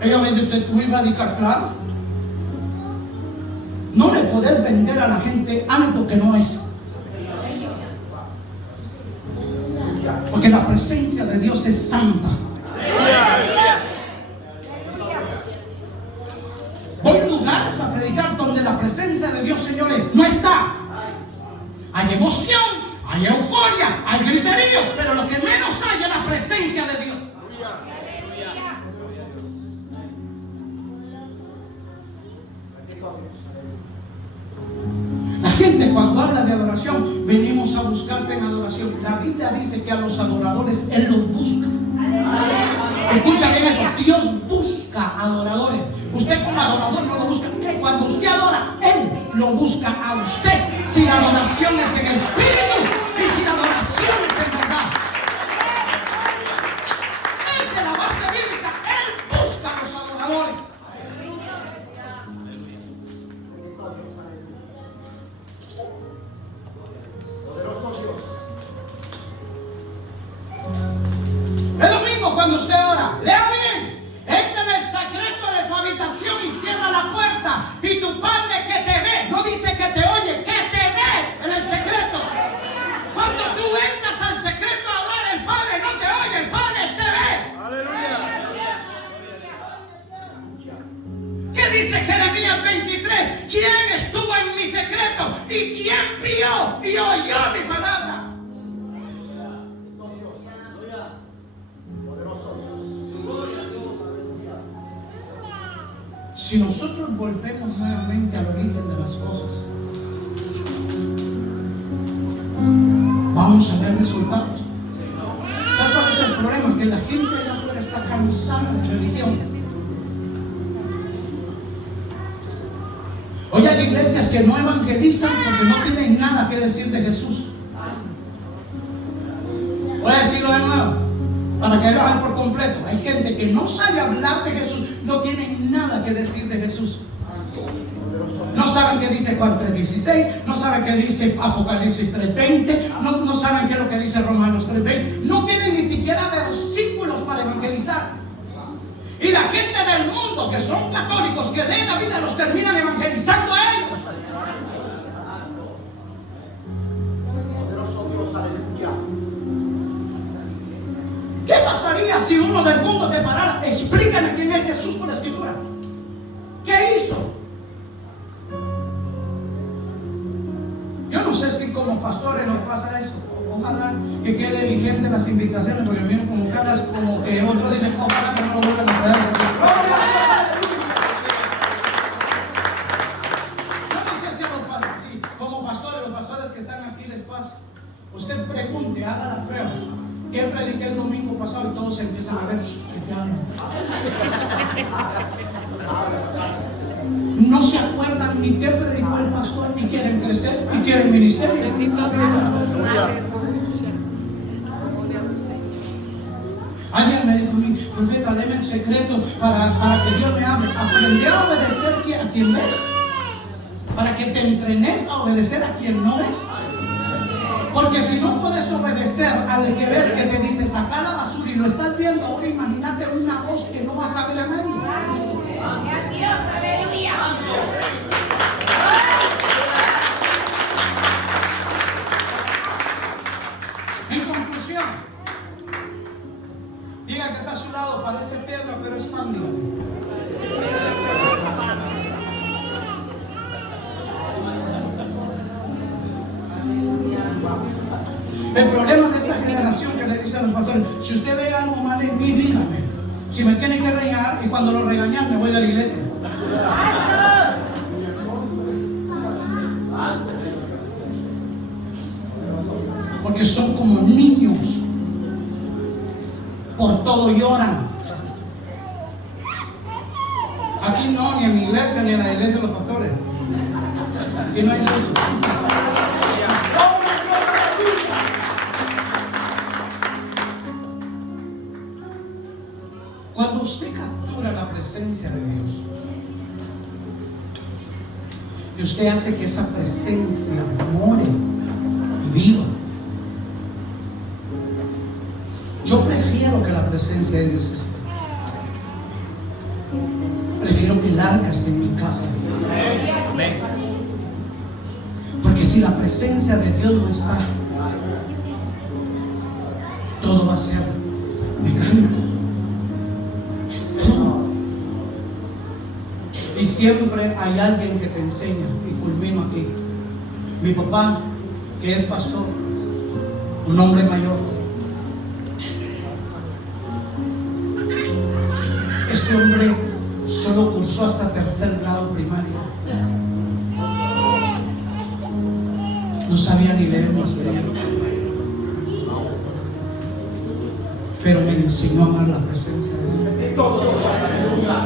Ella me dice, usted es muy radical, claro. No le podés vender a la gente algo que no es. Porque la presencia de Dios es santa. Voy a lugares a predicar donde la presencia de Dios, señores, no está. Hay emoción, hay euforia, hay griterío, pero lo que menos hay es la presencia de Dios. La gente cuando habla de adoración, venimos a buscarte en adoración. La Biblia dice que a los adoradores Él los busca. Escucha bien esto, Dios busca adoradores. Usted como adorador no lo busca. Cuando usted adora, Él lo busca a usted. Si la adoración es en espíritu y si la adoración es en verdad. Esa es la base bíblica. Él busca a los adoradores. Poderoso Dios. Es lo mismo cuando usted ora. Lea bien. Entra en el secreto de tu habitación y cierra la puerta. Y tu Padre que te ve, no dice que te oye, que te ve en el secreto. Cuando tú entras al secreto a orar, el Padre no te oye, el Padre te ve. Aleluya. ¿Qué dice Jeremías 23? ¿Quién estuvo en mi secreto? ¿Y quién vio y oyó mi palabra? Poderoso Dios. Gloria a Dios, aleluya. Si nosotros volvemos nuevamente al origen de las cosas, vamos a ver resultados. ¿Sabes cuál es el problema? Que la gente de afuera está cansada de religión. Hoy hay iglesias que no evangelizan porque no tienen nada que decir de Jesús. Voy a decirlo de nuevo para que vean por completo. Hay gente que no sabe hablar de Jesús, no tienen nada que decir de Jesús. No saben qué dice Juan 3:16, no saben qué dice Apocalipsis 3:20, no saben qué es lo que dice Romanos 3:20, no tienen ni siquiera versículos para evangelizar. Y la gente del mundo que son católicos, que leen la Biblia, los terminan evangelizando a ellos. Poderoso Dios, aleluya. ¿Qué pasaría si uno del mundo te parara? Explícame quién es Jesús por la Escritura. ¿Qué hizo? Yo no sé si como pastores nos pasa eso. Ojalá que quede vigente las invitaciones, porque miro como caras como que otros dicen, ojalá que no lo vuelvan a traer. Yo no sé si como pastores, los pastores que están aquí les pasa. Usted pregunte, haga la prueba. ¿Qué prediqué el domingo pasado? Y todos se empiezan a ver. No se acuerdan ni qué predicó el pastor, ni quieren crecer, ni quieren ministerio. Alguien me dijo a mí, profeta, deme un secreto para que Dios me hable. Aprende a obedecer a quien ves, para que te entrenes a obedecer a quien no ves. Porque si no puedes obedecer al que ves que te dice saca la basura y lo estás viendo, ahora imagínate una voz que no vas a ver a nadie. Gloria a Dios, aleluya. En conclusión, diga que está a su lado, parece piedra, pero es pan, dígame. El problema de esta generación que le dicen a los pastores, si usted ve algo mal en mí, dígame. Si me tiene que regañar, y cuando lo regañan me voy de la iglesia. Porque son como niños, por todo lloran. Aquí no, ni en mi iglesia, ni en la iglesia de los pastores. Aquí no hay iglesia. Cuando usted captura la presencia de Dios y usted hace que esa presencia more y viva, yo prefiero que la presencia de Dios esté. Prefiero que el arca esté en mi casa. Porque si la presencia de Dios no está, todo va a ser mecánico. Y siempre hay alguien que te enseña, y culmino aquí. Mi papá, que es pastor, un hombre mayor. Este hombre solo cursó hasta tercer grado primaria. No sabía ni leer ni escribir. Pero me enseñó a amar la presencia de Dios. Bendito Dios, aleluya.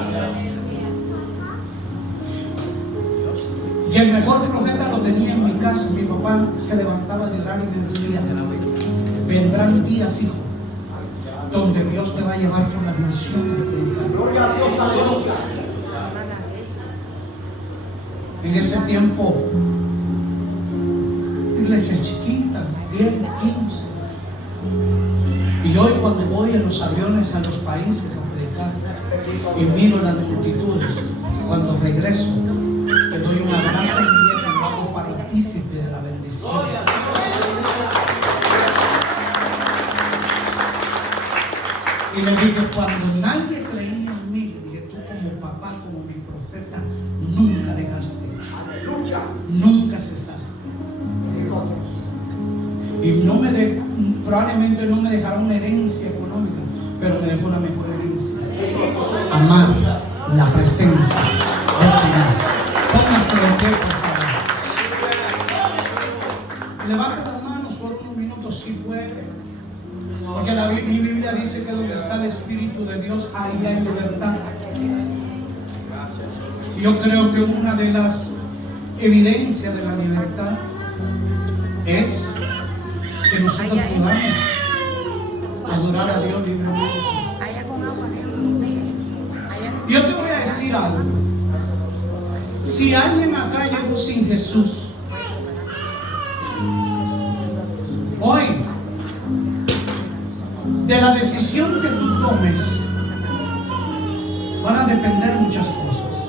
Y el mejor profeta lo tenía en mi casa. Mi papá se levantaba de orar y me decía: vendrán días, hijo, donde Dios te va a llevar por las naciones. Gloria a Dios, aleluya. En ese tiempo, iglesias chiquitas, 10, 15. Y hoy cuando voy en los aviones a los países a predicar y miro las multitudes, cuando regreso, le doy un abrazo a mi vieja y lo hago partícipe de la bendición. Y le dije, cuando nadie creía en mí, le dije, tú como papá, como mi profeta, nunca negaste, Aleluya. nunca cesaste. Bendito Dios. Y probablemente no me dejará una herencia económica, pero me dejó la mejor herencia: amar la presencia de pie, por favor. Levanta las manos por unos minutos si puede. Porque mi Biblia dice que donde está el Espíritu de Dios, ahí hay libertad. Y yo creo que una de las evidencias de la libertad es que nosotros podamos adorar a Dios libremente. Yo te voy a decir algo. Si alguien acá llegó sin Jesús, hoy, de la decisión que tú tomes, van a depender muchas cosas.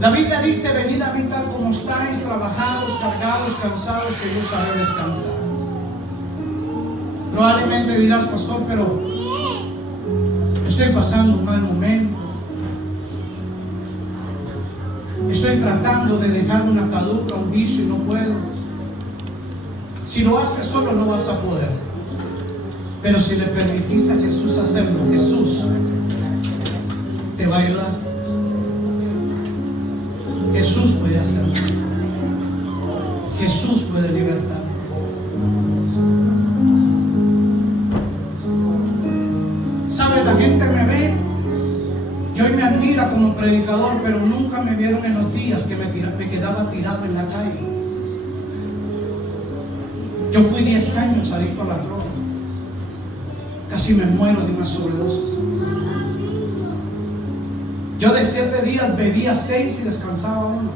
La Biblia dice: venid a mí tal como estáis, trabajados, cargados, cansados, que yo os haré descansar. Probablemente dirás: pastor, pero estoy pasando un mal momento. Estoy tratando de dejar una atadura, un vicio y no puedo. Si lo haces solo no vas a poder. Pero si le permitís a Jesús hacerlo, Jesús te va a ayudar. Jesús puede hacerlo. Jesús puede libertar. ¿Sabe? La gente me ve y hoy me admira como predicador, pero nunca me vieron en los días que me quedaba tirado en la calle. Yo fui 10 años adicto a la droga. Casi me muero de una sobredosis. Yo de 7 días bebía 6 y descansaba 1.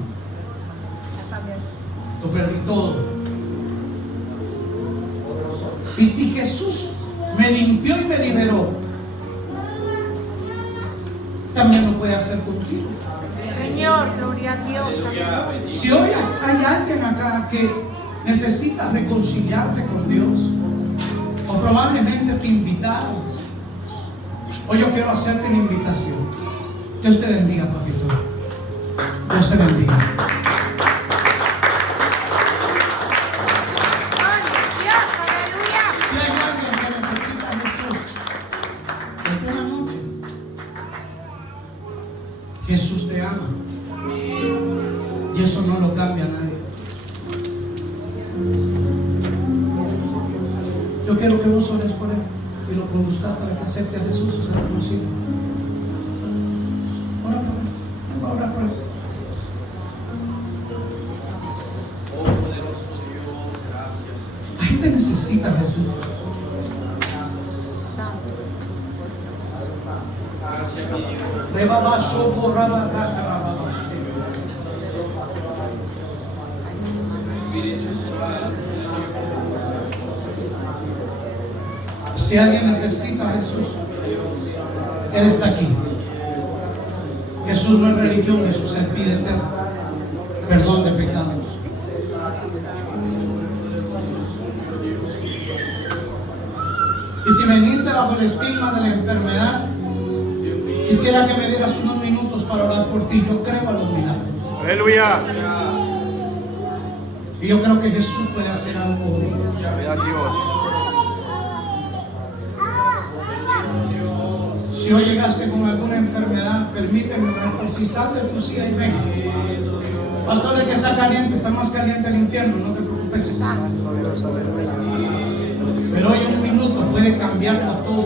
Lo perdí todo. Y si Jesús me limpió y me liberó, también lo puede hacer contigo. Señor, gloria a Dios. Aleluya. Si hoy hay alguien acá que necesita reconciliarte con Dios, o probablemente te invitaron, hoy yo quiero hacerte una invitación. Dios te bendiga, papito. Dios te bendiga. Si hay alguien que necesita a Jesús, esta es la noche. Jesús te ama. Y eso no lo cambia a nadie. Yo quiero que vos ores por él y lo conduzcas para que acepte a Jesús y sea conocido. Ora por él. Va a orar por él. La gente necesita a Jesús. Si alguien necesita a Jesús, Él está aquí. Jesús no es religión, Jesús es vida eterna, perdón de pecados. Y si veniste bajo el estigma de la enfermedad, quisiera que me dieras unos minutos para orar por ti. Yo creo a los milagros. Aleluya. Y yo creo que Jesús puede hacer algo hoy. Gloria a Dios. Si hoy llegaste con alguna enfermedad, permíteme orar por ti. Sal de tu silla y ven. Pastor, el que está caliente, está más caliente el infierno, no te preocupes. Pero hoy en un minuto puede cambiarlo todo.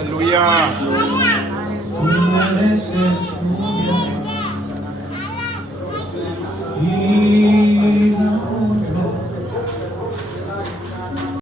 Aleluya. Tú mereces gloria y